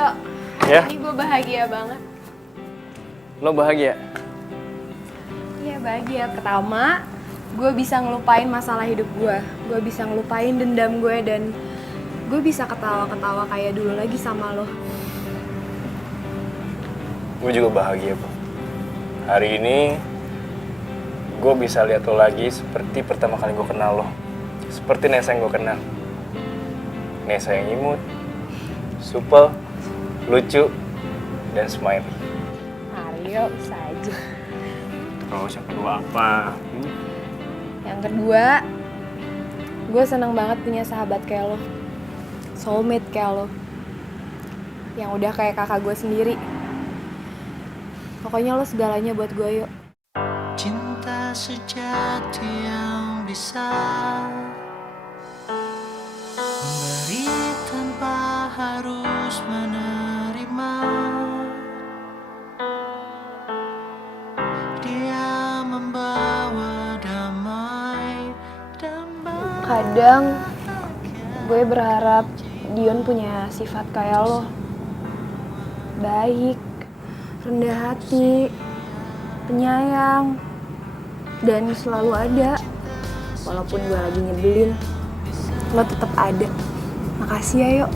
Yuk, Ya? ini gue bahagia banget. Lo bahagia? Iya bahagia. Pertama, gue bisa ngelupain masalah hidup gue. Gue bisa ngelupain dendam gue dan gue bisa ketawa-ketawa kayak dulu lagi sama lo. Gue juga bahagia, Pak. Hari ini gue bisa lihat lo lagi seperti pertama kali gue kenal lo. Seperti Nesa yang gue kenal. Nesa yang imut, supel, lucu, dan smiley. Aryo, bisa aja. Terus yang kedua apa? Yang kedua, gue seneng banget punya sahabat kayak lo. Soulmate kayak lo. Yang udah kayak kakak gue sendiri. Pokoknya lo segalanya buat gue, yuk. Cinta sejati yang bisa memberi tanpa harus menerima. Dia membawa damai. Kadang gue berharap Dion punya sifat kayak lo. Baik, rendah hati, penyayang, dan selalu ada. Walaupun gue lagi nyebelin, lo tetap ada. Makasih ya, Yuk.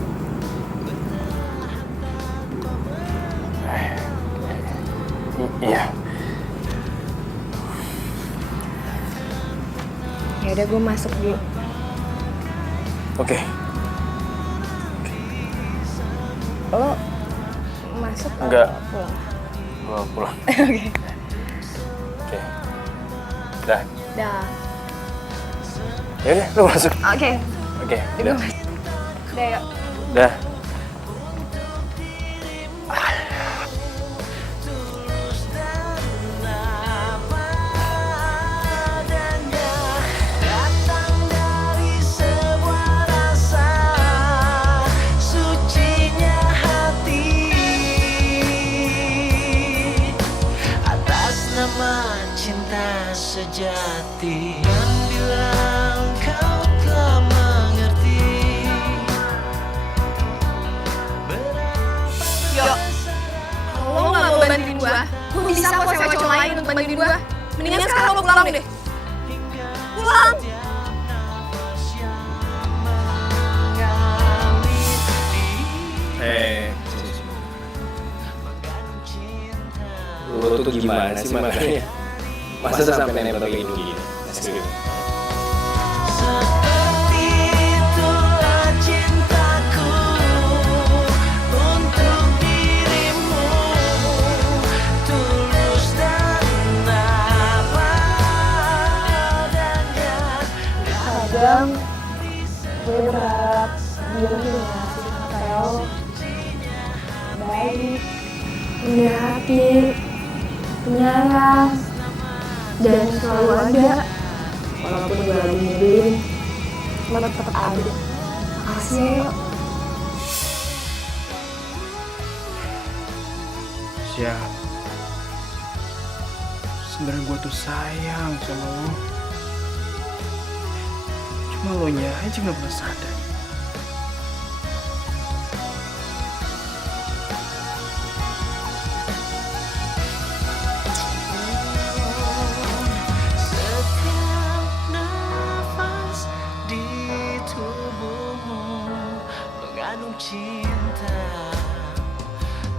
Iya. Ya udah, gue masuk dulu. Oke. Lo masuk atau Enggak. pulang? Gue pulang. Oke. Oke. Dah. Dah. Yaudah, lu masuk. Oke. Oke. Gue Dah. masuk. Dah, yuk. Dah. Sejati yang bilang kau telah mengerti. Yuk, kalau lo gak mau bantuin gue bisa kok sewa cowok lain untuk bantuin gue. Mendingan sekarang lo pulang deh. Pulang! Lo tuh gimana sih makanya? Masa sampai nempel kayak gini? Seperti itulah cintaku untuk dirimu, tulus dan apa adanya. Kadang gue berharap dia punya sifat kayak lo. Baik, rendah hati, penyayang, dan selalu ada. Walaupun gue lagi nyebelin, lo tetap ada. Makasih ya, Yuk. Siap. Sebenarnya gue tuh sayang sama lo. Cuma lo nya aja gak pernah sadar. Setiap nafas di tubuhmu mengandung cinta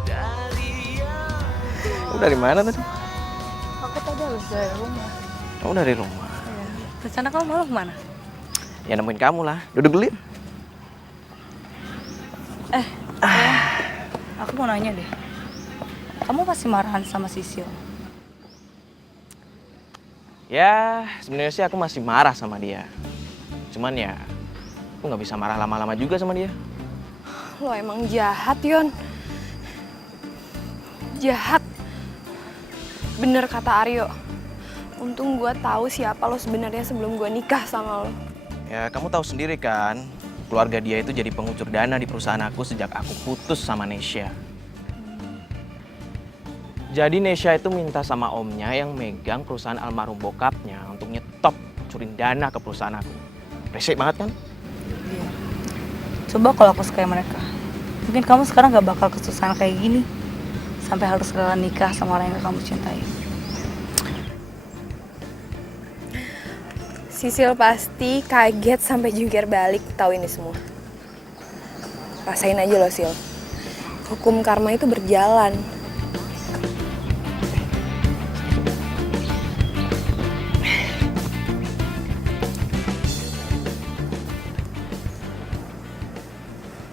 dari yang Kamu dari mana tadi? Aku tadi habis dari rumah. Kamu dari rumah. Iya. Rencana kamu malam kemana? Ya nemuin kamu lah. Duduk dulu. Aku mau nanya deh. Kamu pasti marahan sama Sisil? Ya, sebenarnya sih aku masih marah sama dia. Cuman ya, aku nggak bisa marah lama-lama juga sama dia. Lo emang jahat, Yon. Jahat. Bener kata Aryo. Untung gue tahu siapa lo sebenarnya sebelum gue nikah sama lo. Ya, kamu tahu sendiri kan, keluarga dia itu jadi pengucur dana di perusahaan aku sejak aku putus sama Nesya. Jadi Nesya itu minta sama omnya yang megang perusahaan almarhum bokapnya untuk nyetop curin dana ke perusahaan aku. Resik banget kan? Coba kalau aku kayak mereka. mungkin kamu sekarang gak bakal kesusahan kayak gini. Sampai harus rela nikah sama orang yang kamu cintai. Sisil pasti kaget sampai jungkir balik tahu ini semua. Rasain aja loh, Sil. Hukum karma itu berjalan.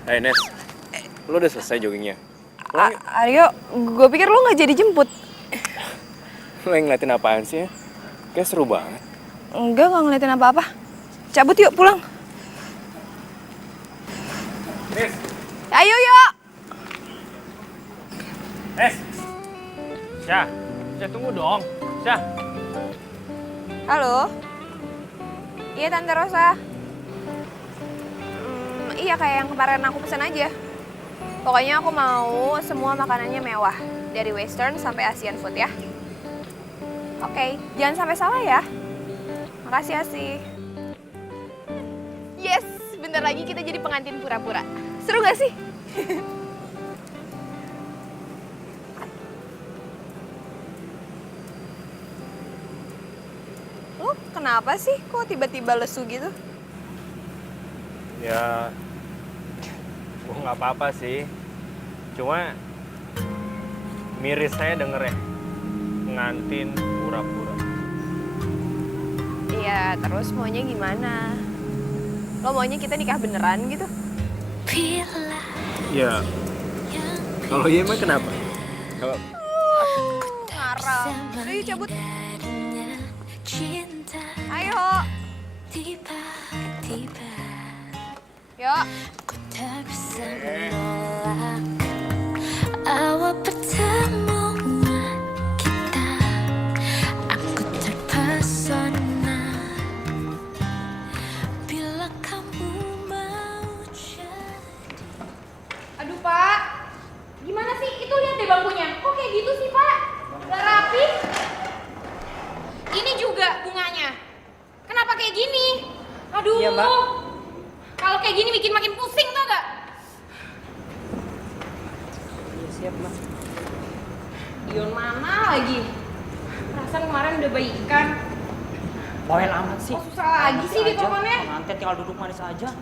Hey Nes, lo udah selesai joggingnya? Aryo, gue pikir lu nggak jadi jemput. Lo yang ngeliatin apaan sih ya? Kayak seru banget. Enggak ngeliatin apa-apa. Cabut yuk, pulang. Nes! Ayo yuk! Nes! Syah, tunggu dong. Syah! Halo? Iya, Tante Rosa. Iya, kayak yang kemarin aku pesan aja. Pokoknya aku mau semua makanannya mewah. Dari Western sampai Asian food ya. Oke, jangan sampai salah ya. Makasih, Asi. Yes, bentar lagi kita jadi pengantin pura-pura. Seru gak sih? Lu kenapa sih? Kok tiba-tiba lesu gitu? Ya, gue nggak apa-apa sih. Cuma miris saya denger ya, pengantin pura-pura. Iya, terus maunya gimana? Lo maunya kita nikah beneran gitu? Ya, kalau iya emang kenapa? Kalau Ngarang. Udah yuk cabut. Ayo. Yuk. Awal pertemuan kita, aku terpesona bila kamu mau jadi. Aduh Pak, gimana sih? Itu lihat deh bangkunya. Kok kayak gitu sih Pak? Gak rapi. Ini juga bunganya. Kenapa kayak gini? Aduh. Iya, Mbak. Kalau kayak gini bikin makin pusing tau gak? Iya, siap, Mas. Dion mana lagi? Perasaan kemarin udah baikan. Bawel amat sih. Kok susah lagi sih di teleponnya? Pengantin tinggal duduk manis aja.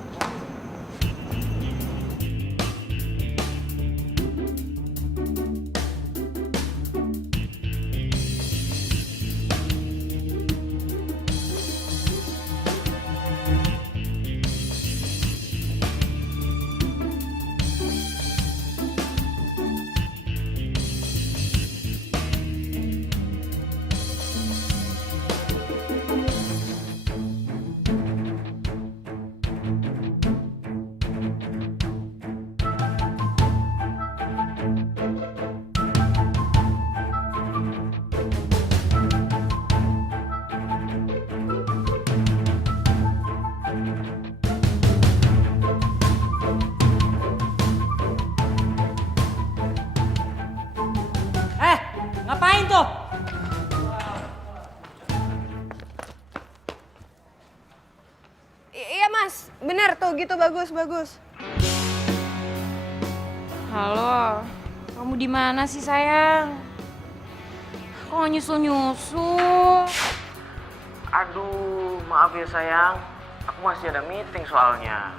Ngapain tuh? Iya mas, bener tuh gitu bagus. Halo, kamu di mana sih sayang? Kok nggak nyusul? Aduh, maaf ya sayang. Aku masih ada meeting soalnya.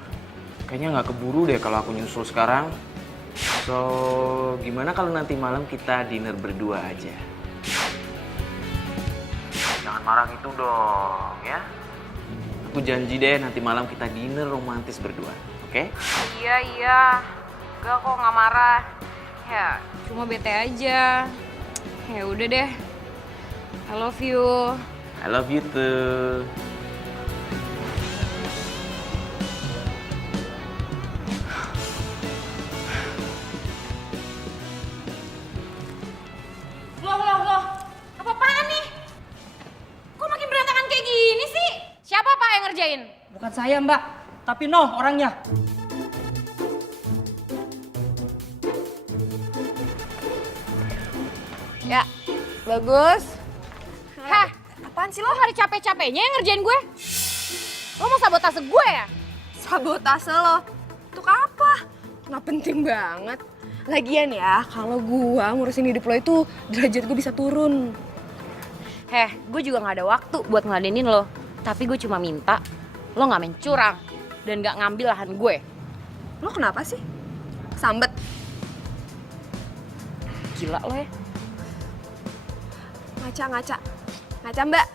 Kayaknya nggak keburu deh kalau aku nyusul sekarang. So, gimana kalau nanti malam kita dinner berdua aja? Jangan marah gitu dong, ya. Aku janji deh nanti malam kita dinner romantis berdua, oke? Iya. Gak kok nggak marah. Ya, cuma bete aja. Ya udah deh. I love you. I love you too. Loh. Apa-apaan nih? Kok makin berantakan kayak gini sih? Siapa Pak yang ngerjain? Bukan saya mbak, tapi Noh orangnya. Ya, bagus. Hah? Apaan sih lo hari capek-capeknya yang ngerjain gue? Lo mau sabotase gue ya? Sabotase lo. Untuk apa? Kenapa penting banget? Lagian ya, kalau gua ngurusin hidup lo itu derajat gue bisa turun. Gue juga gak ada waktu buat ngeladenin lo. Tapi gue cuma minta lo gak main curang dan gak ngambil lahan gue. Lo kenapa sih? Sambet? Gila lo ya. Ngaca mbak.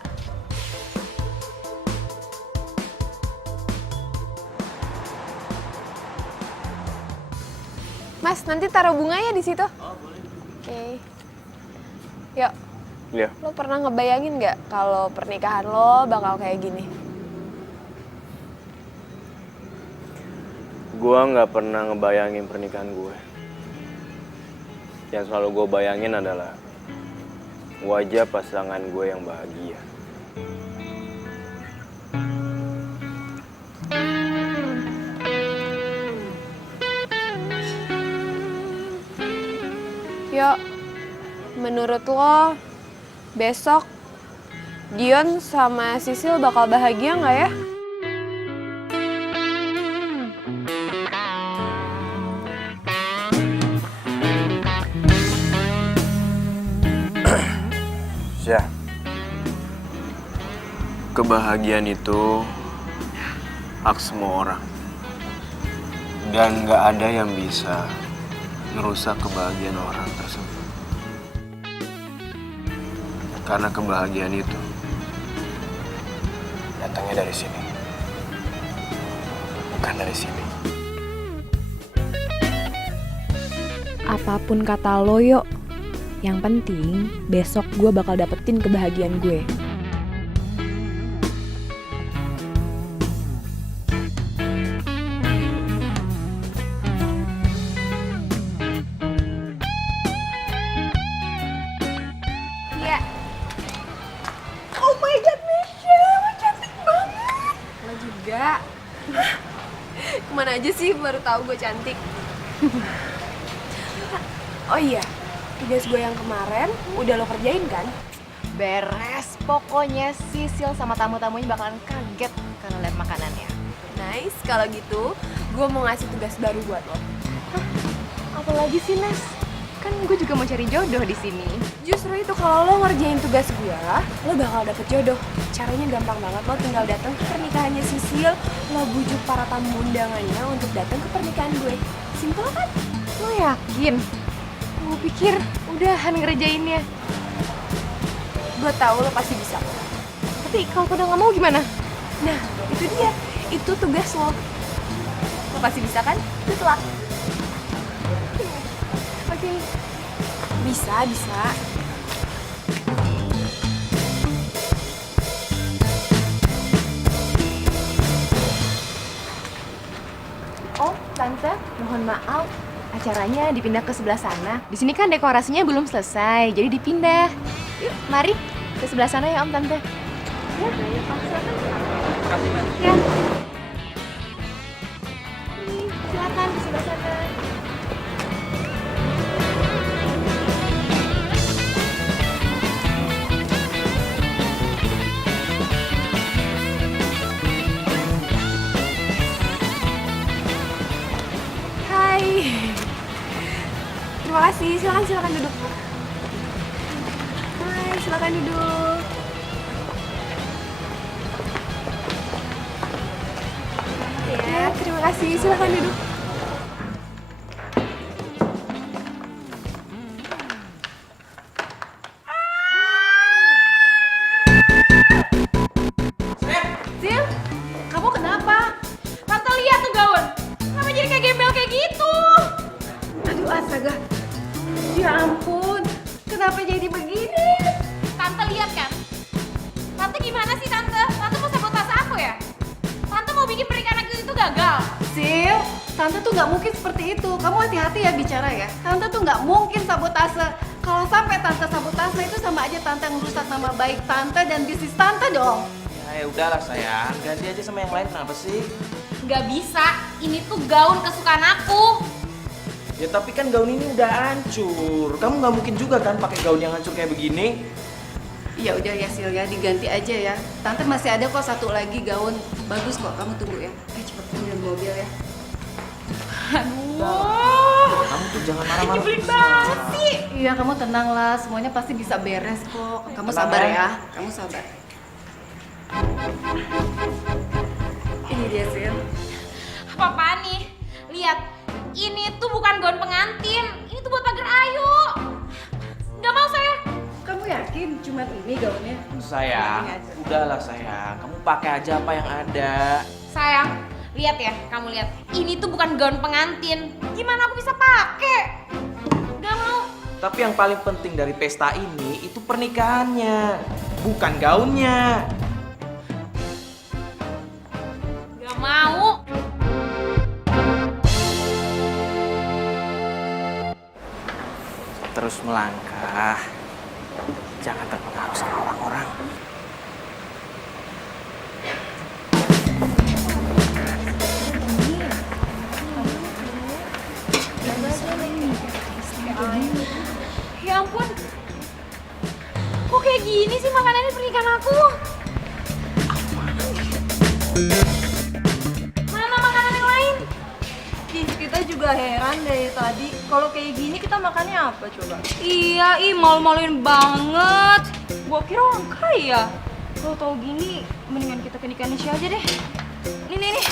Mas, nanti taruh bunganya di situ. Oh, boleh. Oke. Yuk. Iya. Lo pernah ngebayangin nggak kalau pernikahan lo bakal kayak gini? Gue nggak pernah ngebayangin pernikahan gue. Yang selalu gue bayangin adalah wajah pasangan gue yang bahagia. Yuk, menurut lo besok Dion sama Sisil bakal bahagia nggak ya? Ya, kebahagiaan itu hak semua orang. Dan nggak ada yang bisa merusak kebahagiaan orang tersebut. Karena kebahagiaan itu datangnya dari sini, bukan dari sini. Apapun kata lo, Yok. Yang penting, besok gue bakal dapetin kebahagiaan gue. Iya. Oh my God, Misha, lo cantik banget. Lo juga. Kemana aja sih baru tahu gue cantik. Oh iya. Tugas gue yang kemarin udah lo kerjain kan? Beres, pokoknya Sisil sama tamu-tamunya bakalan kaget karena lihat makanannya. Nice, kalau gitu gue mau ngasih tugas baru buat lo. Apalagi sih, Nes? Kan gue juga mau cari jodoh di sini. Justru itu kalau lo ngerjain tugas gue, lo bakal dapet jodoh. Caranya gampang banget, lo tinggal datang ke pernikahannya Sisil, lo bujuk para tamu undangannya untuk datang ke pernikahan gue. Simpel kan? Lo yakin? Gue pikir udahan ngerjainnya. Gue tahu lo pasti bisa. Tapi kalau udah nggak mau gimana? Nah, itu dia. Itu tugas lo. Lo pasti bisa kan? Good luck. Oke. Bisa. Oh, Tante, mohon maaf. Acaranya dipindah ke sebelah sana. Di sini kan dekorasinya belum selesai, jadi dipindah. Yuk, mari ke sebelah sana ya Om Tante. Ya, Kasih, Mas. ya. Silakan ke sebelah sana. Hai. Terima kasih. Silakan duduk. Hai, silakan duduk. Ya, terima kasih. Silakan duduk. Sil, kamu kenapa? Tante lihat tuh gaun. Kenapa jadi kayak gembel kayak gitu? Aduh astaga. Ya ampun. Kenapa jadi begini? Tante lihat kan? Tante gimana sih Tante? Tante mau sabotase aku ya? Tante mau bikin pernikahan aku itu gagal. Sil, Tante tuh nggak mungkin seperti itu. Kamu hati-hati ya bicara ya. Tante tuh nggak mungkin sabotase. Kalau sampai Tante sabotase itu sama aja Tante ngerusak nama baik Tante dan bisnis Tante dong. Ya udahlah sayang, ganti aja sama yang lain, kenapa sih? Nggak bisa, ini tuh gaun kesukaan aku. Ya tapi kan gaun ini udah hancur. Kamu nggak mungkin juga kan pakai gaun yang hancur kayak begini. Ya udah ya Sil ya, diganti aja ya. Tante masih ada kok satu lagi gaun bagus kok. Kamu tunggu ya. Cepet ambil mobil ya. Aduh, Kamu tuh jangan marah-marah. Nyebelin banget sih. Iya, kamu tenang lah, semuanya pasti bisa beres kok. Kamu sabar ya, kamu sabar. Ini dia, Sil. Apa-apaan nih? Lihat, ini tuh bukan gaun pengantin. Ini tuh buat pagar Ayu. Nggak mau saya. Kamu yakin cuma ini gaunnya? Sayang, udahlah sayang. Kamu pakai aja apa yang ada. Sayang, lihat ya, kamu lihat. Ini tuh bukan gaun pengantin. Gimana aku bisa pakai? Nggak mau. Tapi yang paling penting dari pesta ini itu pernikahannya, bukan gaunnya. Nggak mau. Terus melangkah, jangan terpengaruh sama orang-orang. Ya ampun. Kok kayak gini sih makanannya pernikahan aku? Mana makanan yang lain? Ih, kita juga heran dari tadi. Kalau kayak gini kita makannya apa coba? Iya, malu-maluin banget. Gua kira orang kaya. Kalau tau gini, mendingan kita ke nikahan Nesya aja deh. Nih.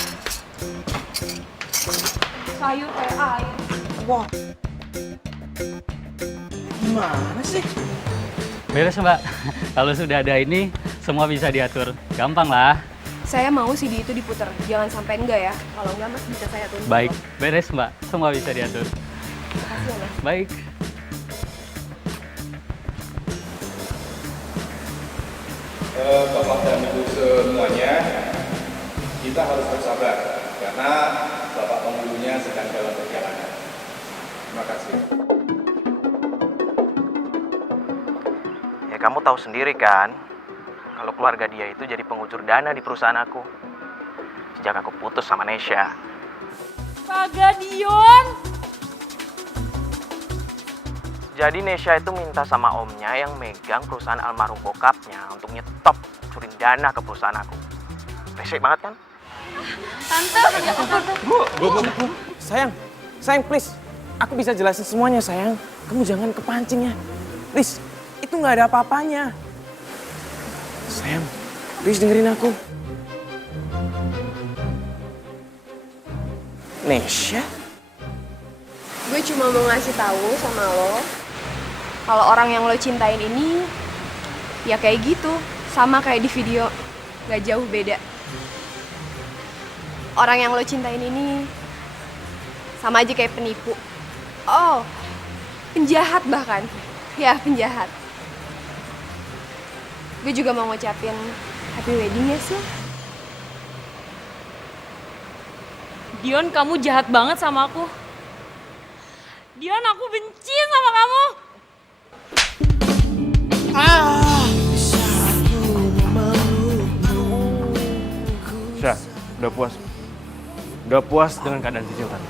Sayur kayak air. Wah, gimana sih? Beres mbak, kalau sudah ada ini semua bisa diatur, gampang lah. Saya mau CD itu diputer, jangan sampai enggak ya. Kalau enggak Mas bisa saya tunduk. Baik, beres mbak, semua bisa diatur. Makasih ya Mas. Baik. Bapak dan Ibu semuanya, kita harus bersabar karena Bapak penghulunya sedang dalam perjalanan. Terima kasih. Ya kamu tahu sendiri kan, kalau keluarga dia itu jadi pengucur dana di perusahaan aku. Sejak aku putus sama Nesya. Kagak, Dion. Jadi Nesya itu minta sama omnya yang megang perusahaan almarhum bokapnya untuk nyetop curin dana ke perusahaan aku. Resek banget kan? Tante, ya ampun. Bu. Sayang please. Aku bisa jelasin semuanya sayang. Kamu jangan kepancing ya. Please, itu nggak ada apa-apanya. Sayang, please dengerin aku. Nesya? Gue cuma mau ngasih tahu sama lo, kalau orang yang lo cintain ini, ya kayak gitu, sama kayak di video, nggak jauh beda. Orang yang lo cintain ini, sama aja kayak penipu. Oh, penjahat bahkan. Ya, penjahat. Gue juga mau ngucapin happy wedding ya, Sil. Dion, kamu jahat banget sama aku. Dion, aku benci sama kamu. Syah, udah puas? Udah puas dengan keadaan Sisil tadi?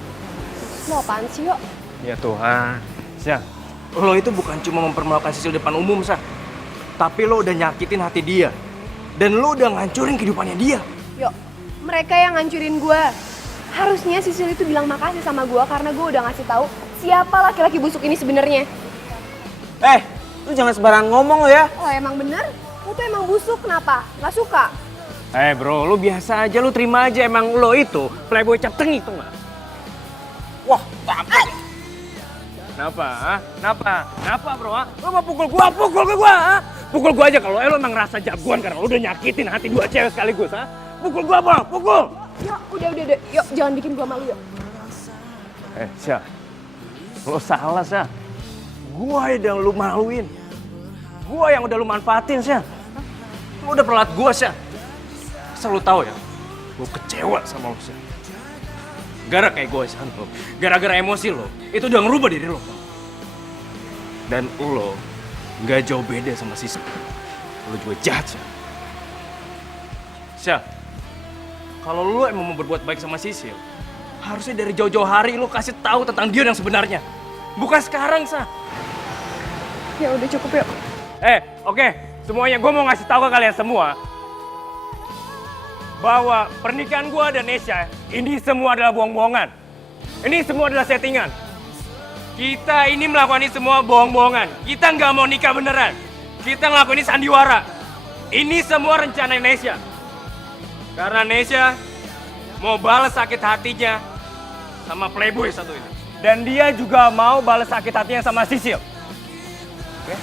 Lo apaan sih, yuk? Ya Tuhan. Syah, Lo itu bukan cuma mempermalukan Sisil depan umum, Sah. Tapi lo udah nyakitin hati dia. Dan lo udah ngancurin kehidupannya dia. Yuk, mereka yang ngancurin gue. Harusnya Sisil itu bilang makasih sama gue karena gue udah ngasih tahu siapa laki-laki busuk ini sebenarnya. lu jangan sembarangan ngomong lo ya. Oh emang bener? Lu tuh emang busuk, kenapa? Gak suka? Bro, lu biasa aja, lu terima aja emang lo itu playboy cap tengik tuh nggak? Wah, apa? Kenapa? Kenapa bro? Lu mau pukul gua ke gua? Pukul gua aja kalau lo emang ngerasa jagoan karena lu udah nyakitin hati dua cewek sekaligus, Pukul gua bang, pukul! Yuk, udah, yuk jangan bikin gua malu yuk. Syah, lo salah Syah. Gua yang lu maluin. Gua yang udah lu manfaatin Syah. Lu udah perlat gua Syah. Asal lu tahu ya, gua kecewa sama lo Syah. Gara kayak gue Syah, gara-gara emosi lo, itu udah ngerubah diri lo. Dan lo gak jauh beda sama Sisil. Lo juga jahat Syah. Syah, kalau lo emang mau berbuat baik sama Sisil, harusnya dari jauh-jauh hari lo kasih tahu tentang dia yang sebenarnya. Bukan sekarang, Syah. Ya udah cukup yuk. Oke. Semuanya gue mau ngasih tahu ke kalian semua bahwa pernikahan gue dan Nesya ini semua adalah bohong-bohongan. Ini semua adalah settingan. Kita ini melakukan ini semua bohong-bohongan. Kita nggak mau nikah beneran. Kita ngelakuin ini sandiwara. Ini semua rencana Nesya. Karena Nesya mau balas sakit hatinya sama playboy satu ini. Dan dia juga mau balas sakit hatinya sama Sisil. Oke?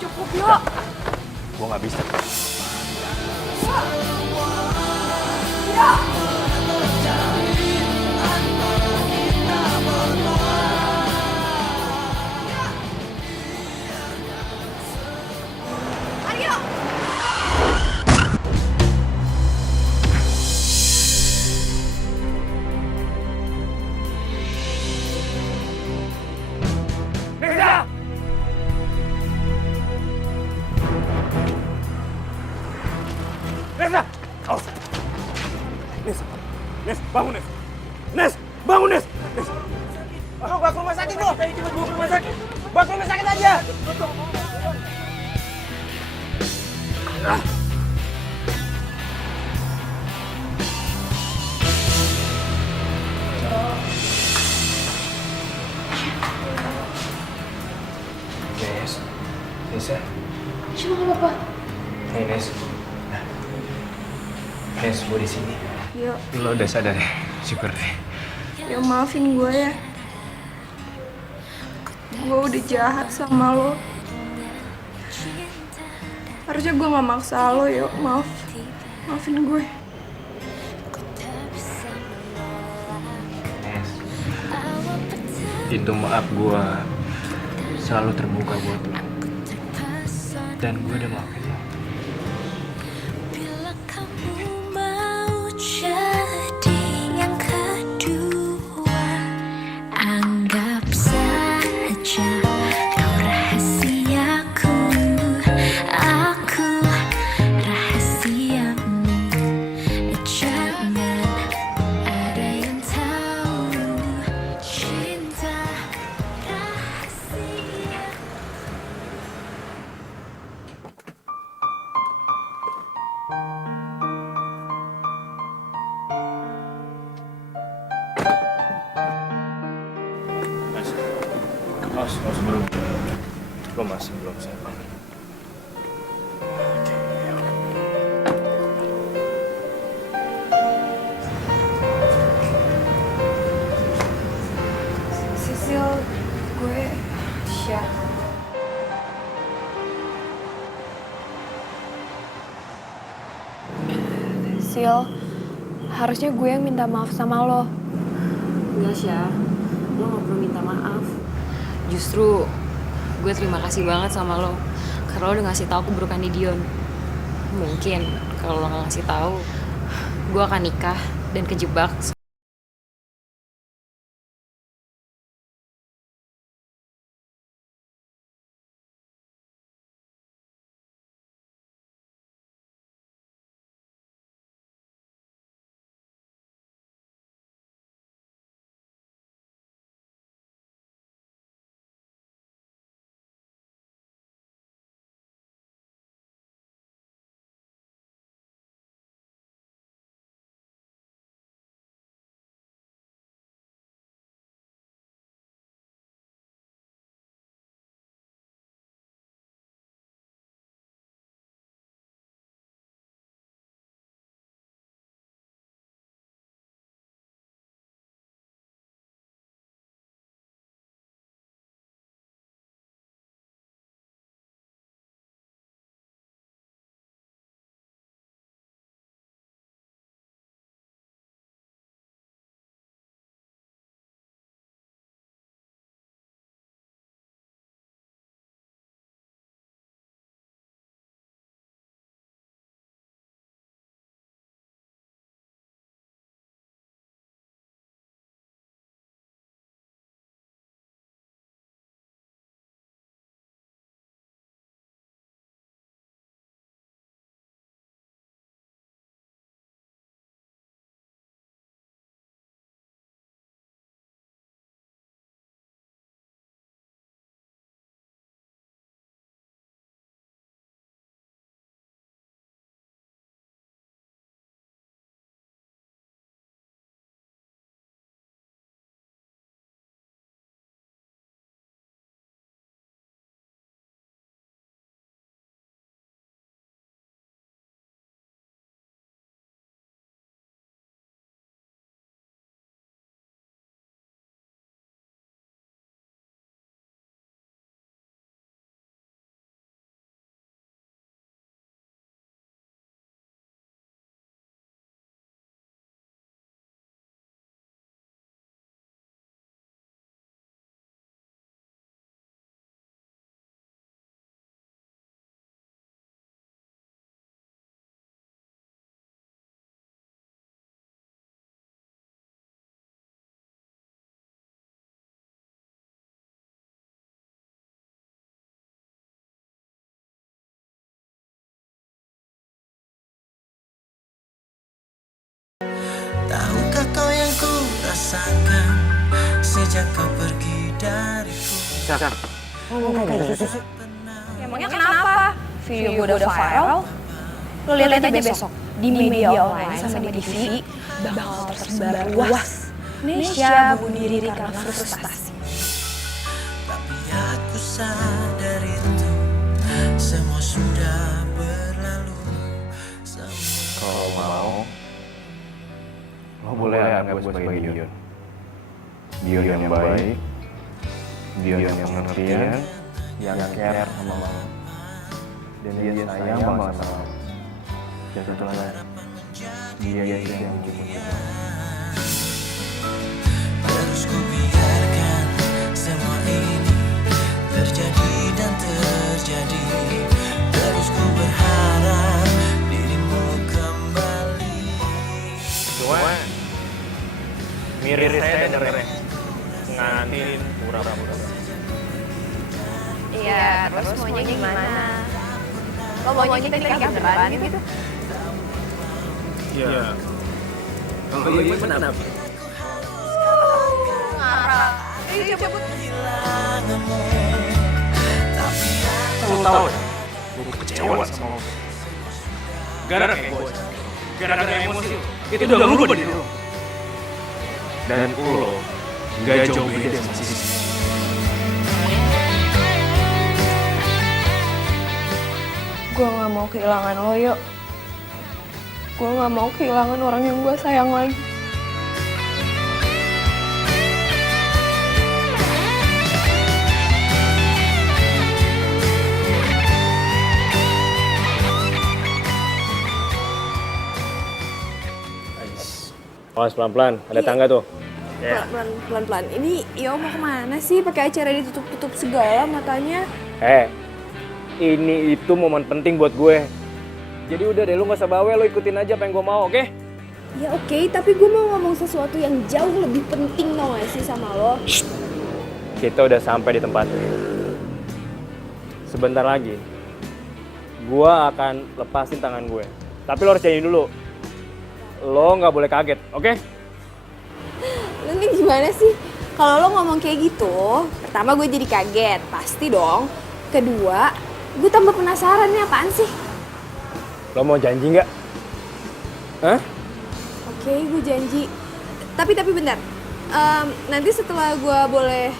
Cukup, yuk. Gua nggak bisa. Aryo! Nesya! Nesya! Awas! Nes! Nes, bangun Nes! Nes, bangun Nes! Nes! Bro, bawa ke rumah sakit bro! Bawa ke rumah sakit! Bawa ke rumah sakit aja! Nes, Nesa. Cuma nggak apa-apa. Hey Nes. Nes, gue di sini. Yuk, Lo udah sadar ya? Syukur deh. ya maafin gue ya. Gue udah jahat sama lo. Harusnya gue gak maksa lo, yuk. Maafin gue. Nes, pintu maaf gue selalu terbuka buat lo. Dan gue udah maafin lo. Bila kamu mau jadi yang kedua, anggap saja kau rahasiaku, aku rahasiamu. Jangan ada yang tahu cinta rahasia. Mas, belum. Lo masih belum siap. Sisil, gue Syah. Sil, harusnya gue yang minta maaf sama lo. Enggak, Syah. Lo gak perlu minta maaf. Justru gue terima kasih banget sama lo. Karena lo udah ngasih tahu keburukan di Dion. Mungkin kalau lo gak ngasih tahu, gue akan nikah dan kejebak rasakan sejak kau pergi dariku. Emangnya kenapa? Video gue udah viral. Lo lihat aja besok di media online sama di TV bakal tersebar luas. Nesya bunuh diri karena frustasi. Tapi aku sadar itu semua sudah berlalu. Kalau mau, lo boleh anggap gue sebagai Dion. Dion yang baik, Dion yang pengertian, yang care sama lo. Dan dia sayang banget sama lo. Dan satu lagi, dia yang cuma Terus ku biarkan semua ini terjadi dan terjadi. Terus ku berharap dirimu kembali. Cuma mirip saya dan Reh ngantin pura-pura. Iya, terus maunya gimana? Lo maunya kita nikah beneran gitu? Iya. Kalau iya kenapa? Ngarang. Cabut. Kamu tahu ya? Gue kecewa sama lo. Gara-gara ego, gara-gara emosi, itu udah ngerubah diri lo. Dan lo gak jauh beda sama Sisi. Gue gak mau kehilangan lo, yuk. Gue gak mau kehilangan orang yang gue sayang lagi. Awas pelan-pelan, ada tangga tuh. Pelan-pelan. Ini Yo mau kemana sih? Pakai acara ditutup-tutup segala matanya. Ini itu momen penting buat gue. Jadi udah deh, lu gak usah bawel, lu ikutin aja apa yang gue mau, oke? Ya oke, tapi gue mau ngomong sesuatu yang jauh lebih penting tau gak sih sama lo? Kita udah sampai di tempat. Sebentar lagi, gue akan lepasin tangan gue. Tapi lo harus janji dulu. Lo nggak boleh kaget, oke? Lu nih gimana sih? Kalau lo ngomong kayak gitu, pertama gue jadi kaget, pasti dong. Kedua, gue tambah penasaran nih apaan sih? Lo mau janji nggak? Hah? Oke, gue janji. Tapi bentar. Nanti setelah gue boleh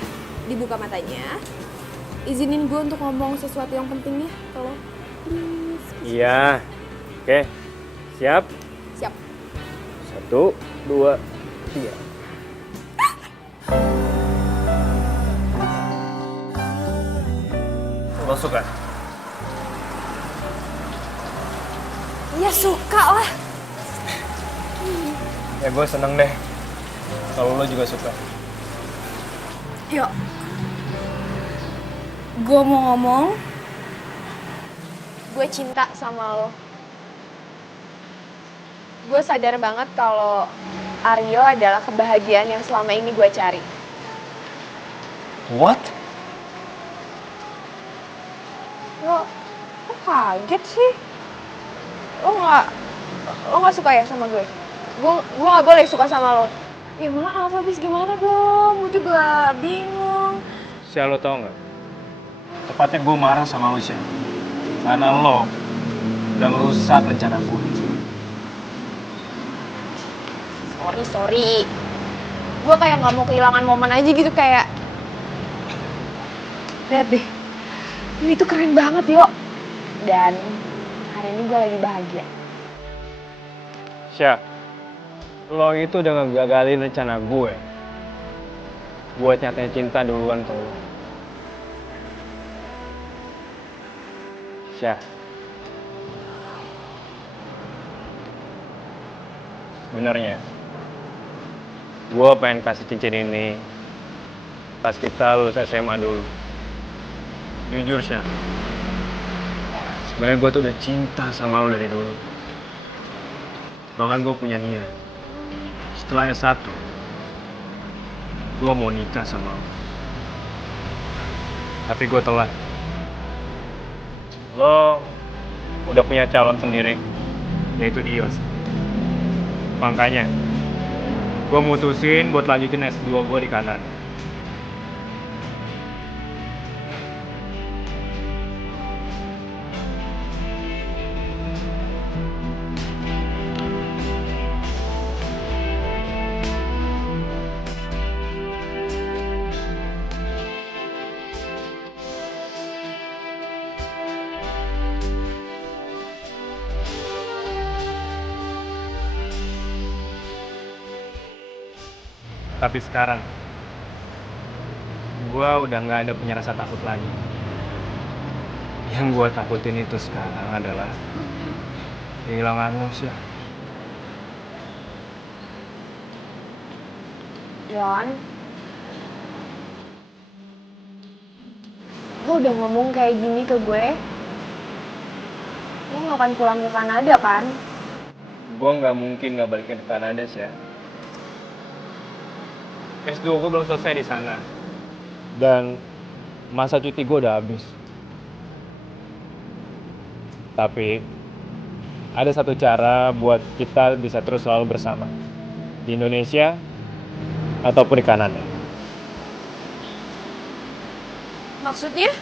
dibuka matanya, izinin gue untuk ngomong sesuatu yang penting ya, kalau please. Iya. Oke. Siap? Siap. 1, 2, 3. Lo suka? Ya suka lah. Ya gue seneng deh kalau lo juga suka. Yuk. Gue mau ngomong, gue cinta sama lo. Gue sadar banget kalau Aryo adalah kebahagiaan yang selama ini gue cari. What? Lo kaget sih? Lo nggak suka ya sama gue? Gue nggak boleh suka sama lo. Ya maaf, habis gimana dong? Gue juga bingung. Sya, lo tau nggak? Tepatnya gue marah sama lo, Sya. Karena lo udah merusak rencana gue. Sorry. Gue kayak nggak mau kehilangan momen aja gitu, kayak... Lihat deh, ini tuh keren banget, yo. Dan hari ini gue lagi bahagia. Sya, lo itu udah ngegagalin rencana gue buat nyatain cinta duluan ke lo. Sya, sebenarnya gue pengen kasih cincin ini pas kita lulus SMA dulu. Jujur, Sya, sebenarnya gue tuh udah cinta sama lo dari dulu. Bahkan gue punya niat, setelah S1 gue mau nikah sama lo. Tapi gue telat. Lo udah punya calon sendiri, yaitu Dios. Makanya gue mutusin buat lanjutin S2 gue di kanan. Tapi sekarang, gue udah nggak ada punya rasa takut lagi. Yang gue takutin itu sekarang adalah kehilangan lo, Syah. Yon, lo udah ngomong kayak gini ke gue, lo gak akan pulang ke Kanada kan? Gue nggak mungkin nggak balik ke Kanada, Syah. S2 gue belum selesai di sana. Dan masa cuti gue udah habis. Tapi ada satu cara buat kita bisa terus selalu bersama. Di Indonesia ataupun di Kanada. Maksudnya?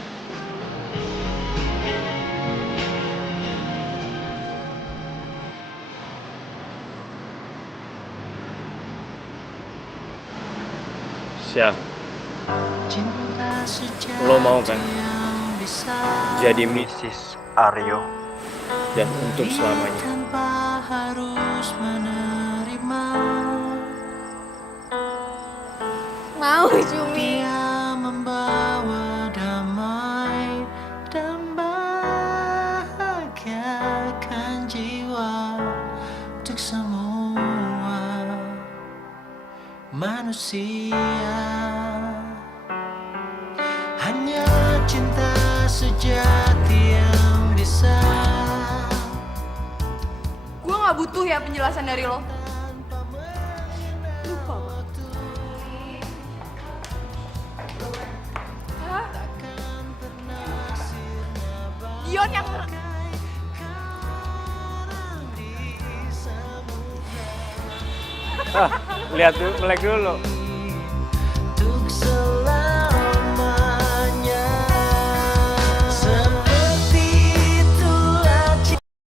Syah, lo mau kan jadi Mrs. Aryo dan untuk selamanya? Tanpa harus menerima. Mau, Cumi. Dia membawa damai dan bahagiakan jiwa untuk semua manusia. Hanya cinta sejati yang bisa. Gue gak butuh ya penjelasan dari lo. Lupa. Hah? Dion yang... Lihat dulu, melek dulu.